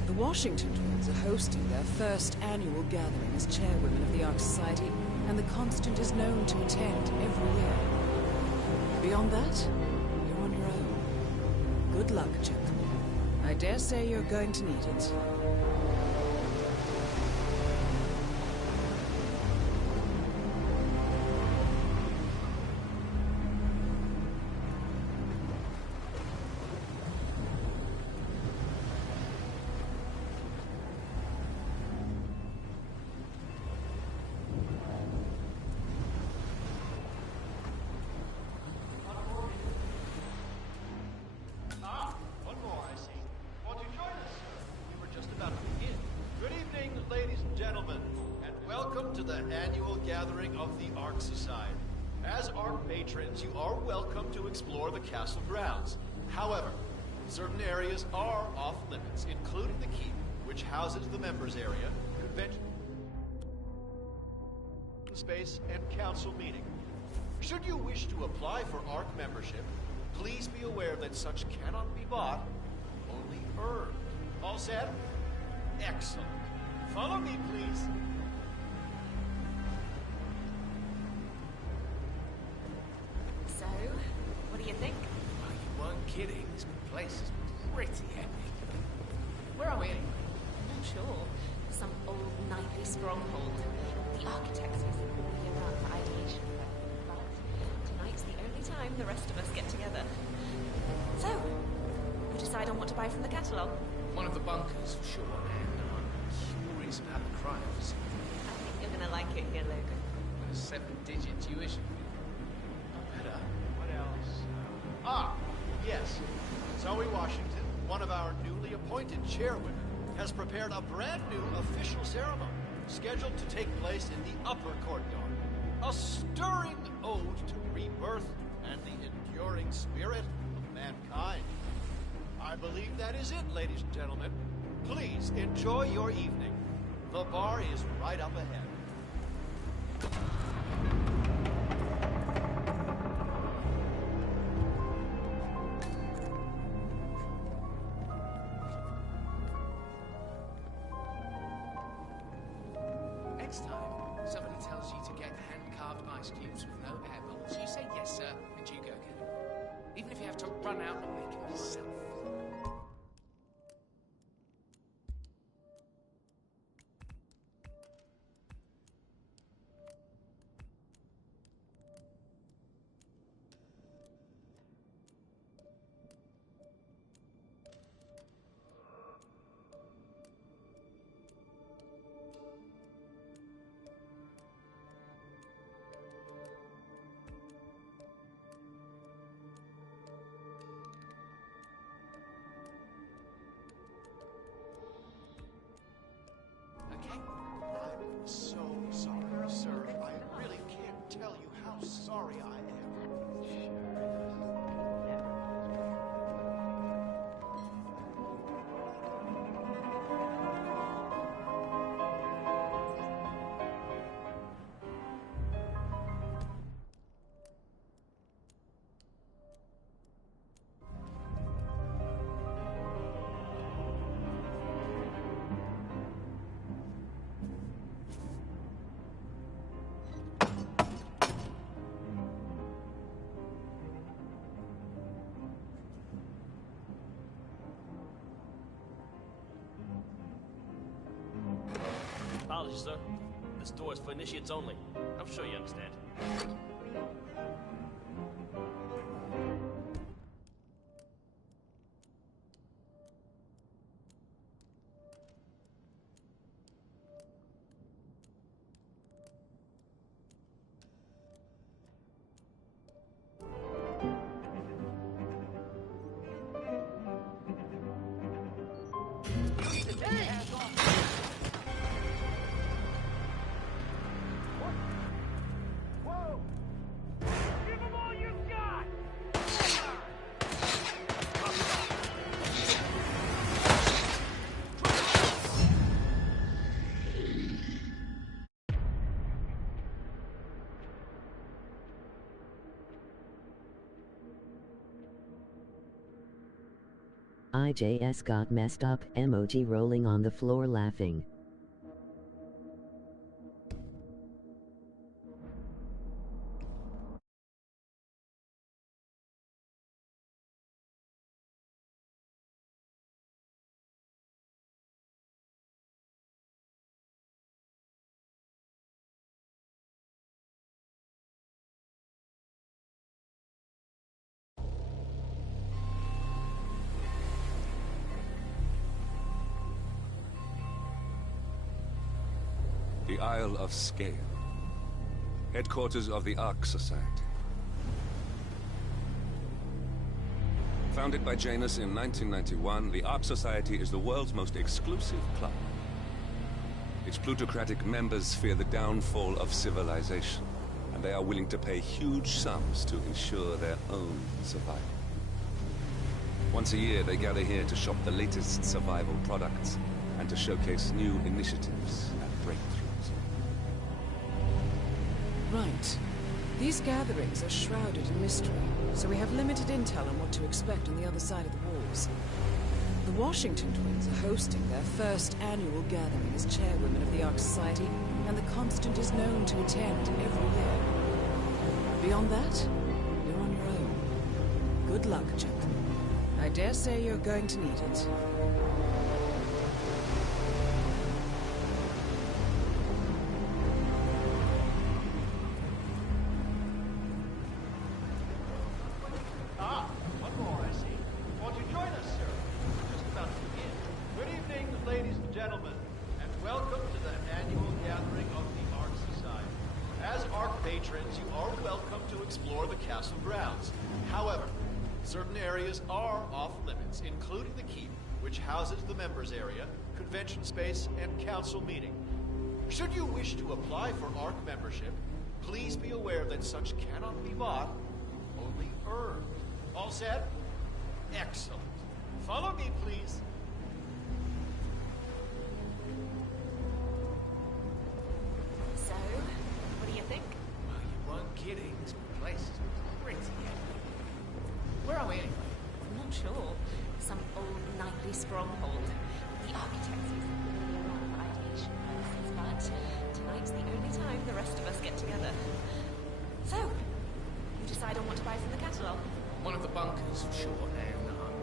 The Washington twins are hosting their first annual gathering as chairwomen of the Ark Society, and the Constant is known to attend every year. Beyond that, you're on your own. Good luck, gentlemen. I dare say you're going to need it. ladies and gentlemen, and welcome to the annual gathering of the Ark Society. As Ark patrons, you are welcome to explore the castle grounds. However, certain areas are off limits, including the keep, which houses the members area, convention space, and council meeting. Should you wish to apply for Ark membership, please be aware that such cannot be bought, only earned. All set? Excellent. Follow me, please. So, what do you think? Oh, you weren't kidding. This place is pretty epic. Where are we anyway? I'm not sure. Some old knightly stronghold. The architect says it will be around for ideation work, but tonight's the only time the rest of us get together. So, you decide on what to buy from the catalogue? One of the bunkers, for sure, and I'm curious about the crime facility. I think you're gonna like it here, Logan. With a 7-digit tuition. Better. What else? Yes. Zoe Washington, one of our newly appointed chairwomen, has prepared a brand new official ceremony scheduled to take place in the upper courtyard. A stirring ode to rebirth and the enduring spirit of mankind. I believe that is it, ladies and gentlemen. Please enjoy your evening. The bar is right up ahead. Next time, somebody tells you to get hand-carved ice cubes with no air bubbles, you say yes, sir, and you go get them. Even if you have to run out and make it yourself. Okay? I'm so sorry, sir. I really can't tell you how sorry I am. Apologies, sir. This door is for initiates only. I'm sure you understand. IJS got messed up, emoji rolling on the floor laughing. The Isle of Scale, headquarters of the Ark Society. Founded by Janus in 1991, the Ark Society is the world's most exclusive club. Its plutocratic members fear the downfall of civilization, and they are willing to pay huge sums to ensure their own survival. Once a year, they gather here to shop the latest survival products and to showcase new initiatives and breakthroughs. Right. These gatherings are shrouded in mystery, so we have limited intel on what to expect on the other side of the walls. The Washington twins are hosting their first annual gathering as chairwomen of the Ark Society, and the Constant is known to attend every year. Beyond that, you're on your own. Good luck, gentlemen. I dare say you're going to need it. One more, I see. Won't you join us, sir? Just about to begin. Good evening, ladies and gentlemen, and welcome to the annual gathering of the Ark Society. As Ark patrons, you are welcome to explore the castle grounds. However, certain areas are off limits, including the keep, which houses the members area, convention space, and council meeting. Should you wish to apply for Ark membership, please be aware that such cannot be bought, only earned. All set? Excellent. Follow me, please. So, what do you think? Well, you weren't kidding. This place is pretty epic. Where are we anyway? I'm not sure. Some old knightly stronghold. The architects use them around for ideation purposes, but tonight's the only time the rest of us get together. So, you decide on what to buy from the catalog? One of the bunkers, sure, and I'm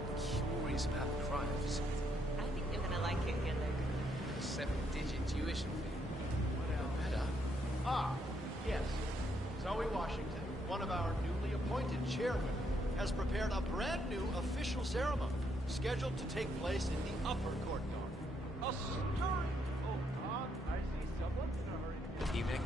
curious about the cryo facility. I think you're gonna like it here, Luke. A 7-digit tuition fee. What else better? Ah, yes. Zoe Washington, one of our newly appointed chairwomen, has prepared a brand new official ceremony scheduled to take place in the upper courtyard. A stirring... Oh, God, I see someone's in a hurry. Evening.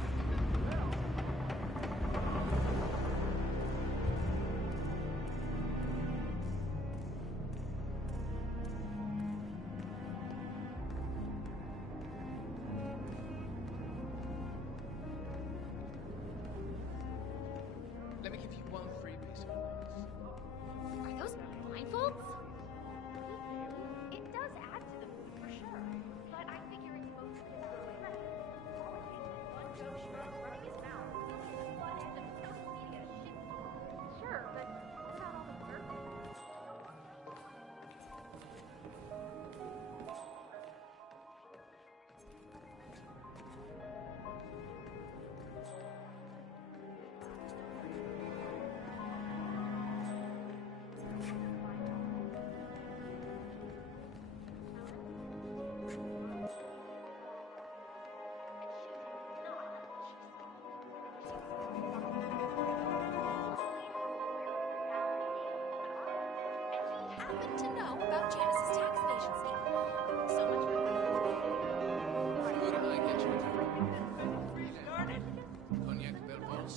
Let me give you one free piece of advice. Are those blindfolds? It does add to the mood for sure, but I figure it's mostly for all it takes is one Joe Schmo running his mouth, filming the blood and the social media shit. Sure, but what about all the work? Happen to know about Janice's tax evasion scheme. So much for What did I get you? Cognac Belvos.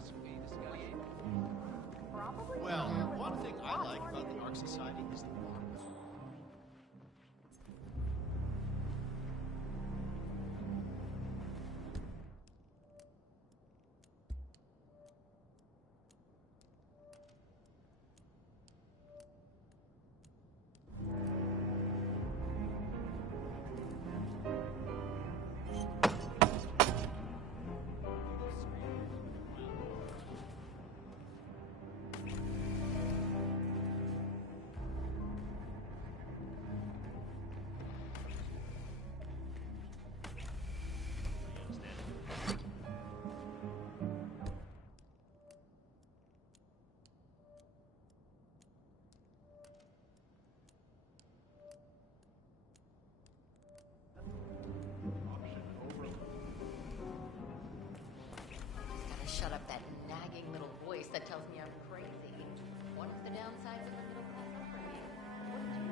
This will be the Scalier. Well, one thing I like about the Ark Society is the water. Gotta shut up that nagging little voice that tells me I'm crazy. One of the downsides of the middle class upbringing. Wouldn't you?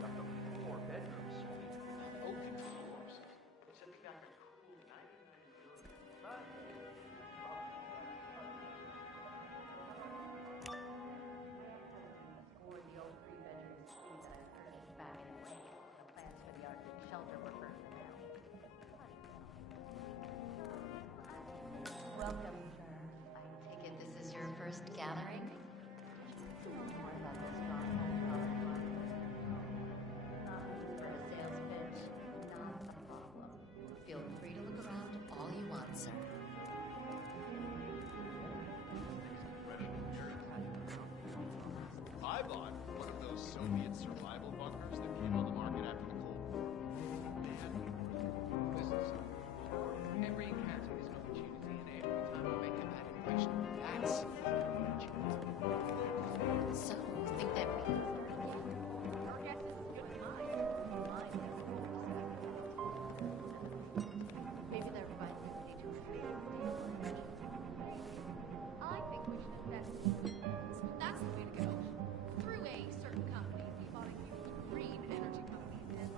Got the 4-bedroom suite with oaken floors. Except you got a cool 1990s Scored the old 3-bedroom suite that I purchased back in Lake. The plans for the Arctic shelter were further down. first gathering? Let's know more about this stronghold product line. For a sales pitch, not a problem. Feel free to look around all you want, sir. I bought one of those Soviet survival bunkers that came on the market after the Cold War. Man, this is every encounter is an opportunity, and every time I make a bad impression, that's So, think that means Your guess is as good as mine. maybe they're refining everybody to a I think we should invest. That's the way to go. Through a certain company. We bought a huge green energy company in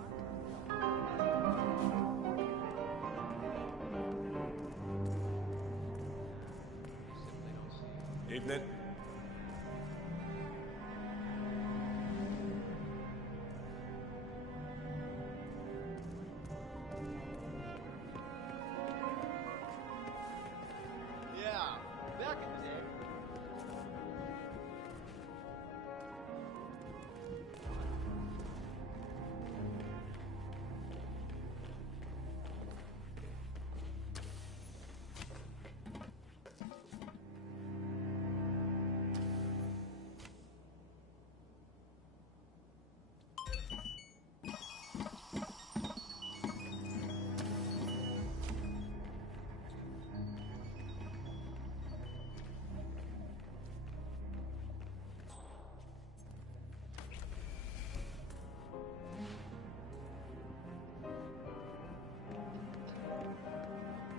Evening. yeah, back in the day.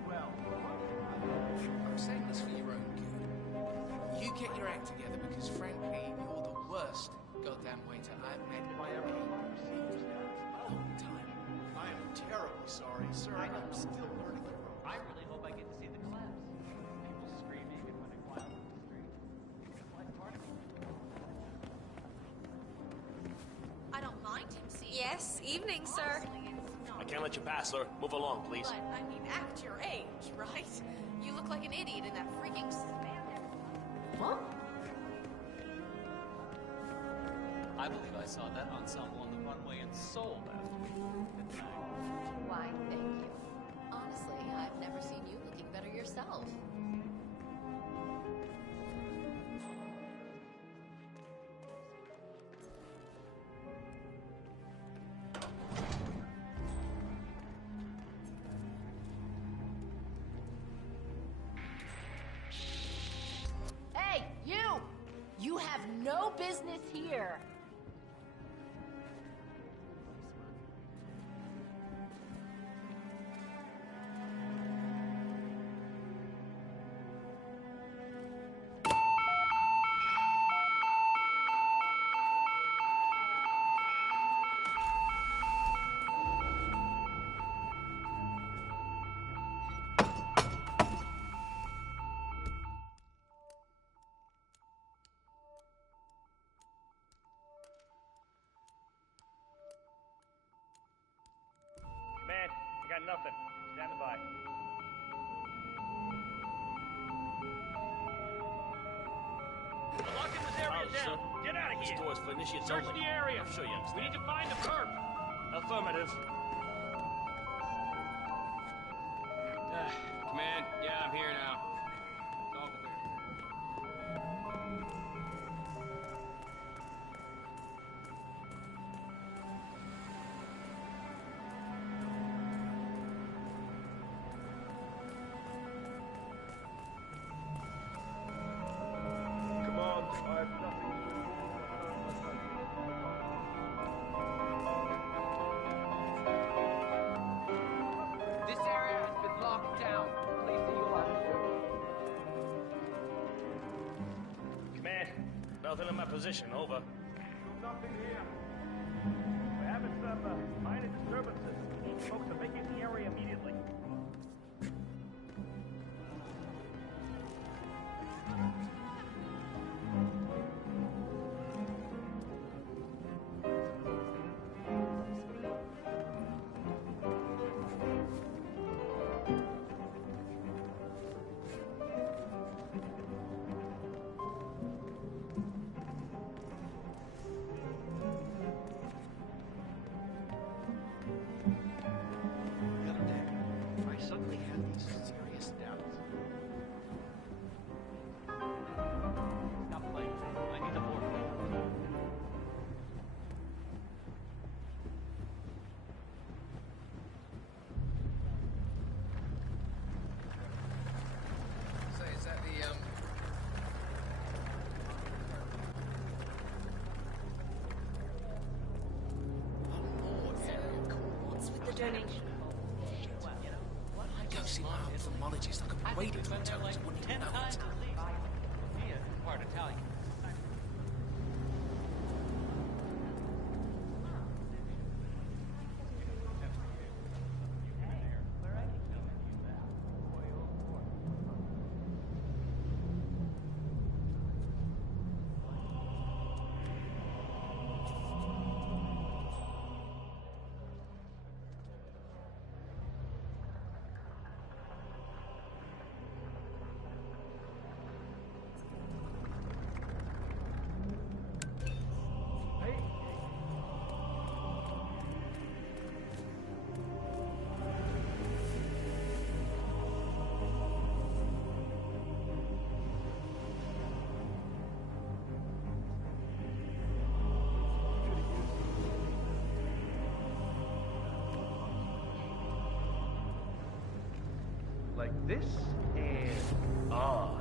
Well, I'm saying this for your own good. You get your act together because, frankly, you're the worst goddamn waiter I've met in a long time. I am terribly sorry, sir. I'm still learning the ropes. I really hope I get to see the collapse. People screaming and running wild in the street. It's like a party. I don't mind him seeing. Yes, evening, sir. Honestly, it's not. I can't let you pass, sir. Move along, please. But, I mean, act your age, right? You look like an idiot in that freaking spandex. What? I believe I saw that ensemble on the runway in Seoul last week. Why, thank you. Honestly, I've never seen you looking better yourself. Hey, you! You have no business here! Man, I got nothing. Standing by. We're locking this area down. Get out of here. This door's for initiates Search only. the area. I'm sure you understand. We need to find the perp. Affirmative. Command, yeah, I'm here now. It's all clear. Come on, I have nothing This area has been locked down. Please see you later. Command, Nothing in my position, over. nothing here. We're having some minor disturbances. We need folks to vacate the area immediately. waiters hotels wouldn't even know it. He is part Italian. Like this and on.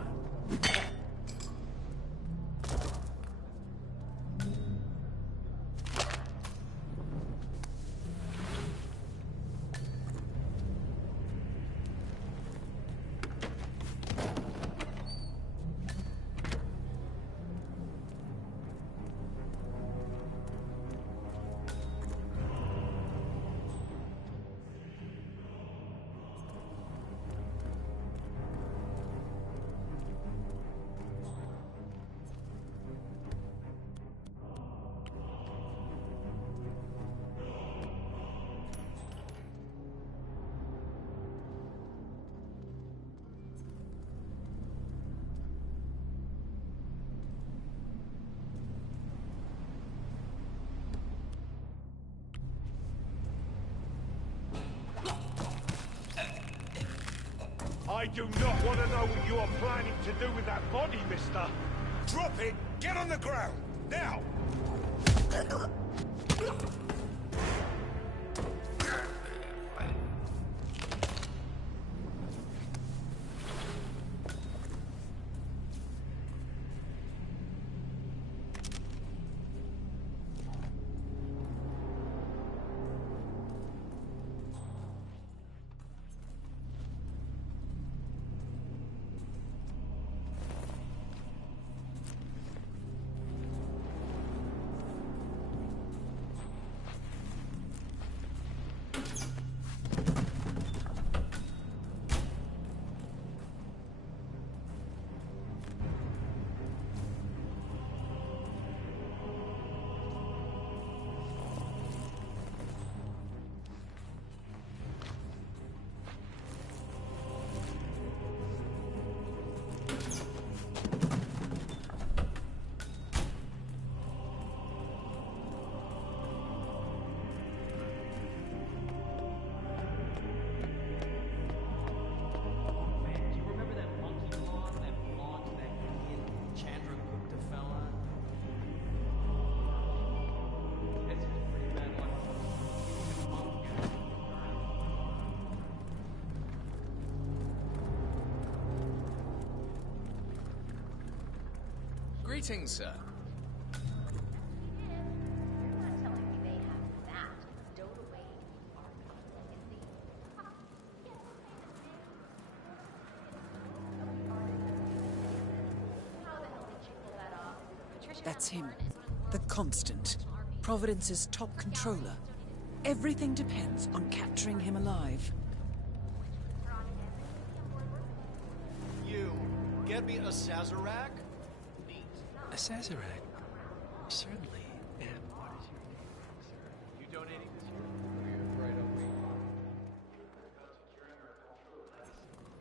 I do not want to know what you are planning to do with that body, mister. Drop it! Get on the ground! Now! Greetings, sir. That's him. The Constant. Providence's top controller. Everything depends on capturing him alive. You, get me a Sazerac? A Sazerac? Certainly. And what is your name, sir? You donating this year? We're right over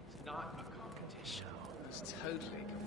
It's not a competition. It's totally a competition.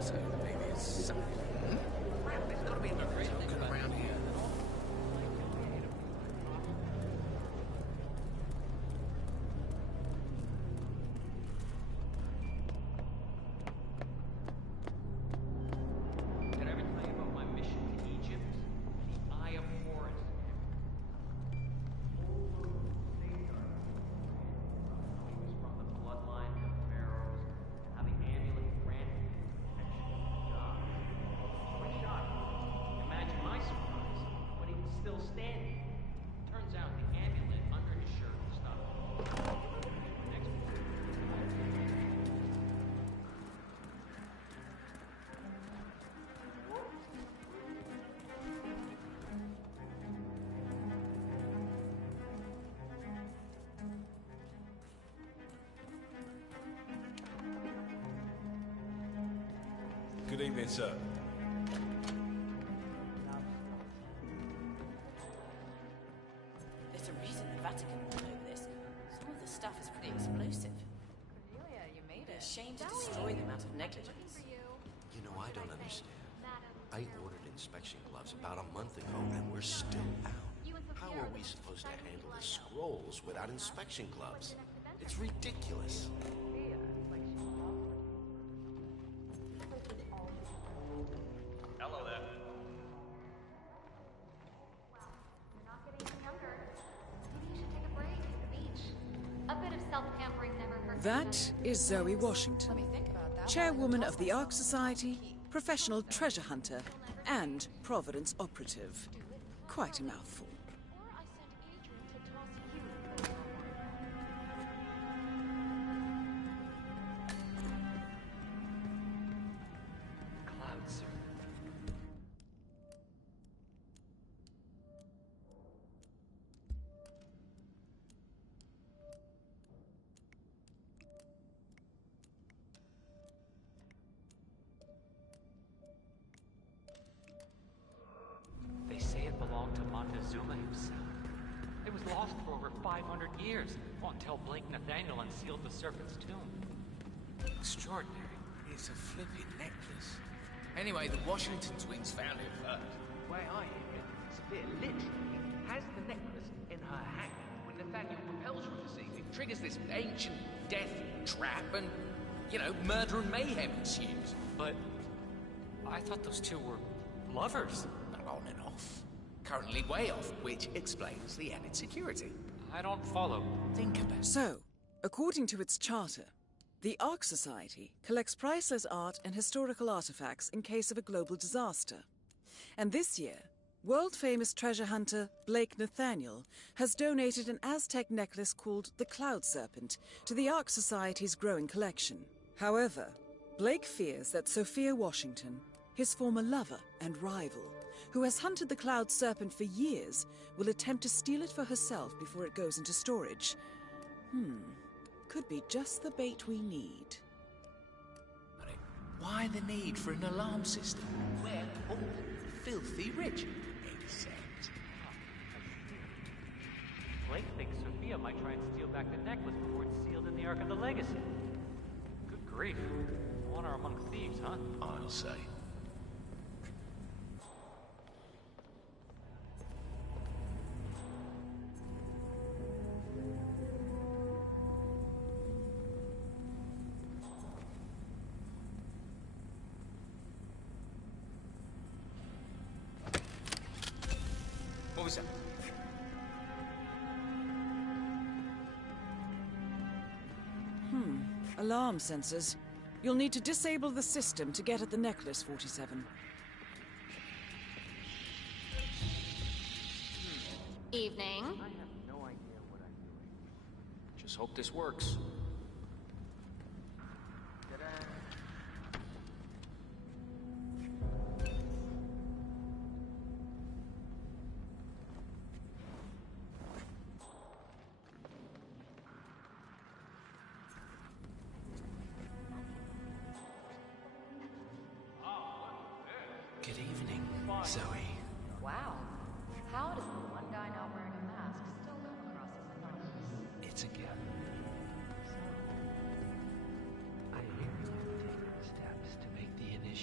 So maybe it's something. There's got to be another token around here. Did I ever tell you about my mission to Egypt? The Eye of Horus. From the bloodline of pharaohs, how the amulet granted protection from God. Quick shot. Imagine my surprise when he was still standing. Turns out the amulet under his shirt stopped. Next. Good evening, sir. There's a reason the Vatican went over this. Some of the stuff is pretty explosive. Cornelia, you made it. Shame to destroy them out of negligence. You know, I don't understand. I ordered inspection gloves about a month ago, and we're still out. How are we supposed to handle the scrolls without inspection gloves? It's ridiculous. Hello there. A bit of self-pampering never hurts. That is Zoe Washington, Let me think about that. chairwoman of the Ark Society, professional treasure hunter, and Providence operative. Quite a mouthful. Cloud, sir. They say it belonged to Montezuma himself. It was lost for over 500 years, until Blake Nathaniel unsealed the Serpent's tomb. Extraordinary. It's a flipping necklace. Anyway, the Washington twins found it first. The way I hear it, Sophia literally has the necklace in her hand when Nathaniel propels her to see. It triggers this ancient death trap and, you know, murder and mayhem ensues. But I thought those two were lovers. On and off. Currently way off, which explains the added security. I don't follow. Think about it. So, according to its charter, the Ark Society collects priceless art and historical artifacts in case of a global disaster. And this year, world-famous treasure hunter Blake Nathaniel has donated an Aztec necklace called the Cloud Serpent to the Ark Society's growing collection. However, Blake fears that Sophia Washington, his former lover and rival, who has hunted the Cloud Serpent for years, will attempt to steal it for herself before it goes into storage. Could be just the bait we need. Why the need for an alarm system? We're all filthy rich. Except... Blake thinks Sophia might try and steal back the necklace before it's sealed in the Ark of the Legacy. Good grief. Honor among thieves, huh? I'll say. What was that? Alarm sensors. You'll need to disable the system to get at the necklace, 47. Evening. I have no idea what I'm doing. Just hope this works. Good evening, Zoe. Wow. How does the one guy not wearing a mask still come across as anonymous? It's a gift. I hear you have taken steps to make the initial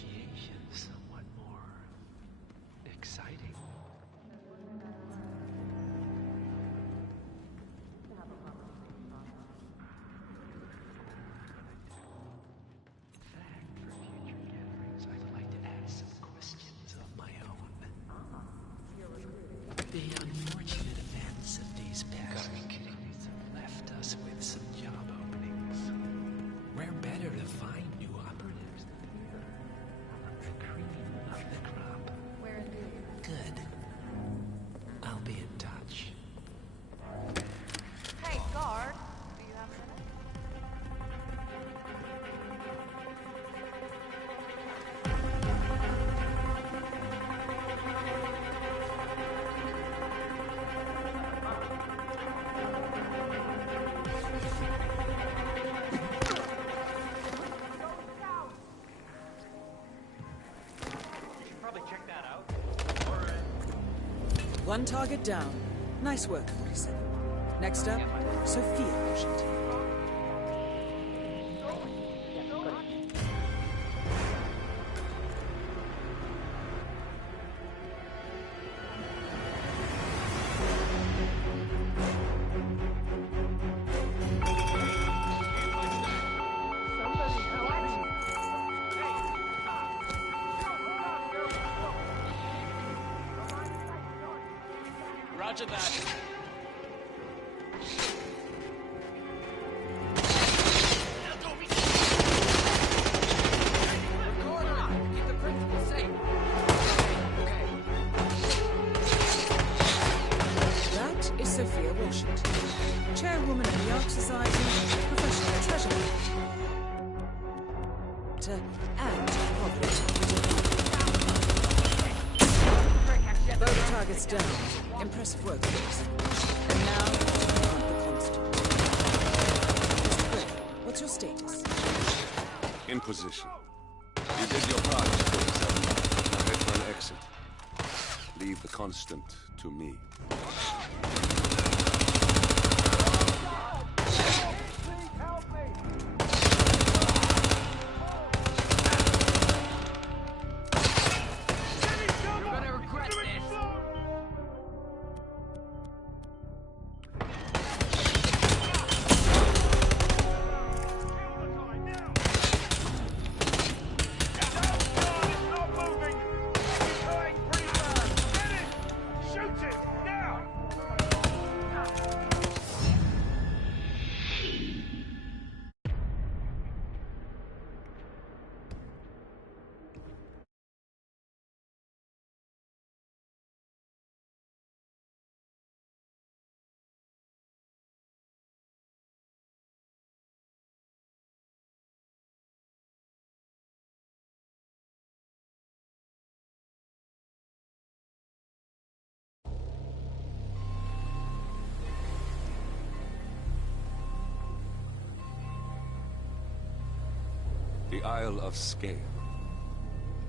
One target down. Nice work, 47. Next up, Sophia Washington. Roger that. Keep the principal safe. That is Sophia Washington, chairwoman of the Ark Society, professional treasure hunter, and providence. Both targets down. Impressive work, folks. And now, to confront the constant. Mr. Gray, what's your status? In position. You did your part, 47. Now head for an exit. Leave the constant to me. The Isle of Scale.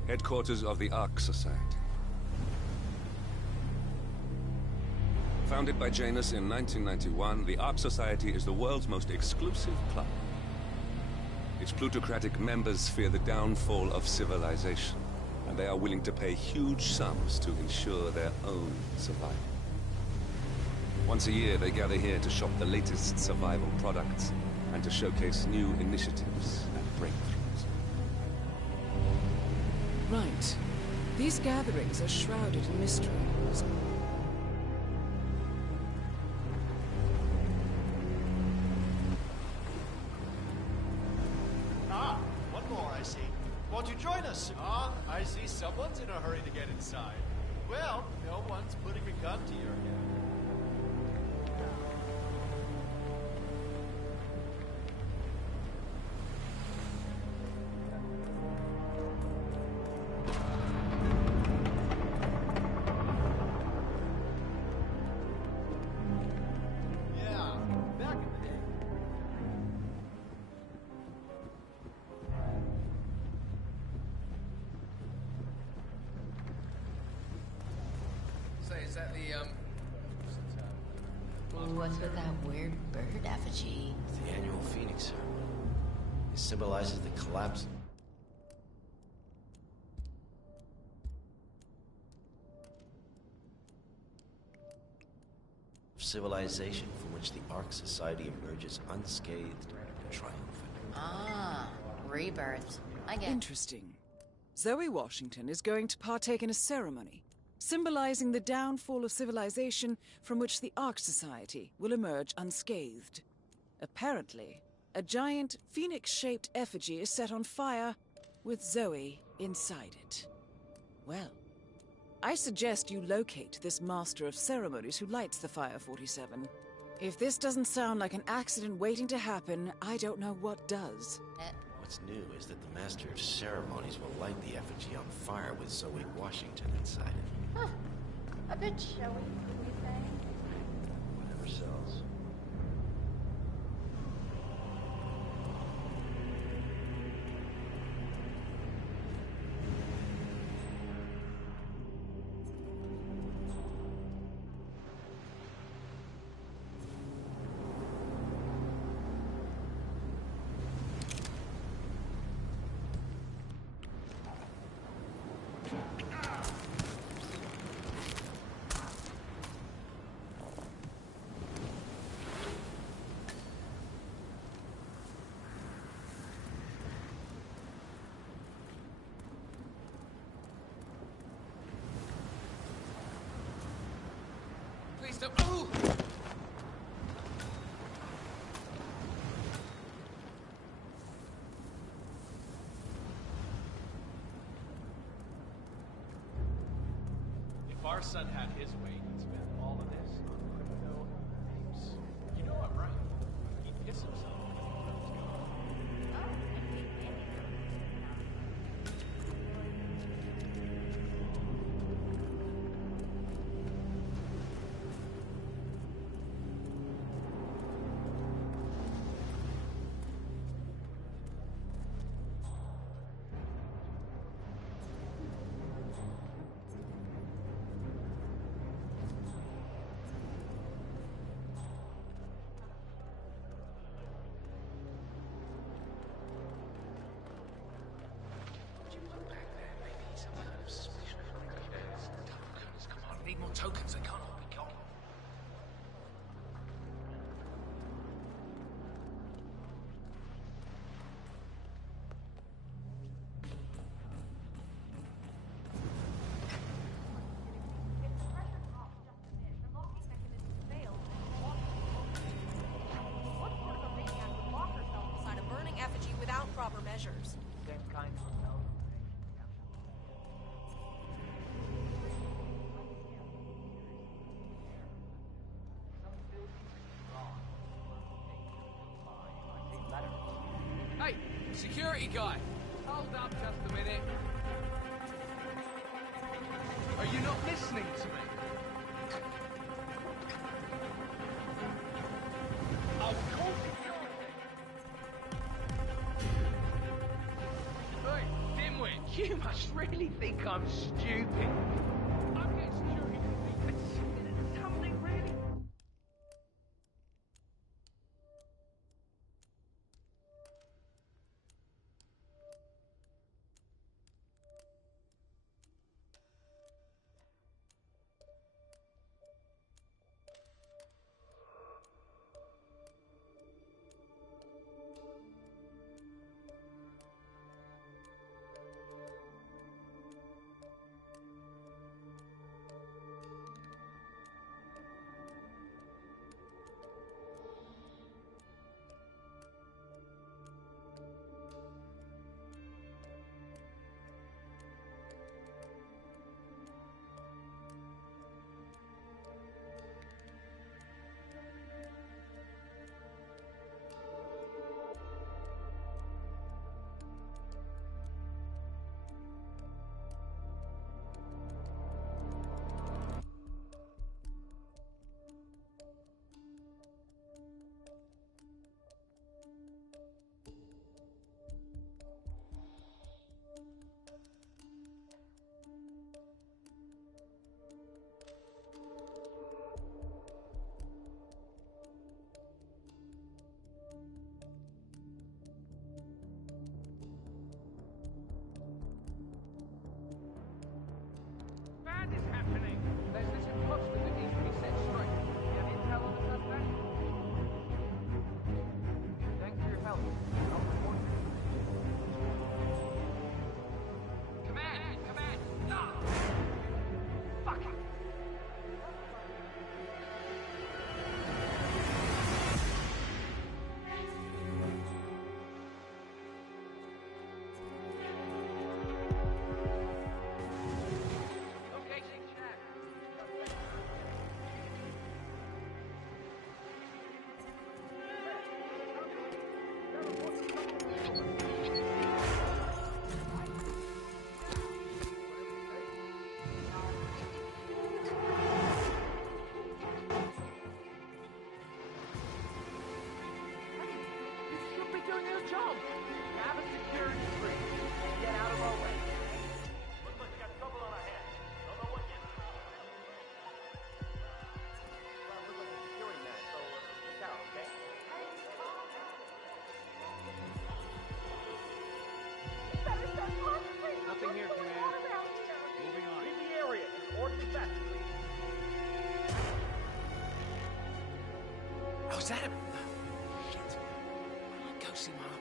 Headquarters of the Ark Society. Founded by Janus in 1991, the Ark Society is the world's most exclusive club. Its plutocratic members fear the downfall of civilization, and they are willing to pay huge sums to ensure their own survival. Once a year, they gather here to shop the latest survival products and to showcase new initiatives and breakthroughs. Right. These gatherings are shrouded in mystery. Ah, one more, I see. Won't you join us? Ah, I see someone's in a hurry to get inside. Well, no one's putting a gun to your head. Is that the, What's with that weird bird effigy? The annual Phoenix ceremony. It symbolizes the collapse of civilization from which the Ark Society emerges unscathed and triumphant. Ah, rebirth. I get. Interesting. Zoe Washington is going to partake in a ceremony symbolizing the downfall of civilization from which the Ark Society will emerge unscathed. Apparently, a giant phoenix-shaped effigy is set on fire with Zoe inside it. Well, I suggest you locate this master of ceremonies who lights the fire, 47. If this doesn't sound like an accident waiting to happen, I don't know what does. What's new is that the Master of Ceremonies will light the effigy on fire with Zoe Washington inside it. Huh. A bit showy, would you say? Whatever sells. So, oh! If our son had his way, he'd spend all of this on crypto apes. You know I'm right. He'd piss himself. Need more tokens, they can't all be gone. What sort of a maniac would lock herself beside a burning effigy without proper measures? Same kind of Hey, security guy! Hold up just a minute. Are you not listening to me? Of course you Hey, dimwit, you must really think I'm stupid. I'm getting security. It's something really... Bad is happening. There's this imposter that needs to be set straight. You have intel on the suspect? Thanks for your help. I'll report you. Command! No! Fuck it! Doing your job. Have a security screen. Get out of our way. Looks like we got trouble on our hands. Don't know what yet. Well, we're like a security man, so look out, okay? Better start concentrating. Nothing here, What's going Command. on around here? Moving on. Leave the area. Just orderly fast, please. Oh, is that him? Shit. I'll go see my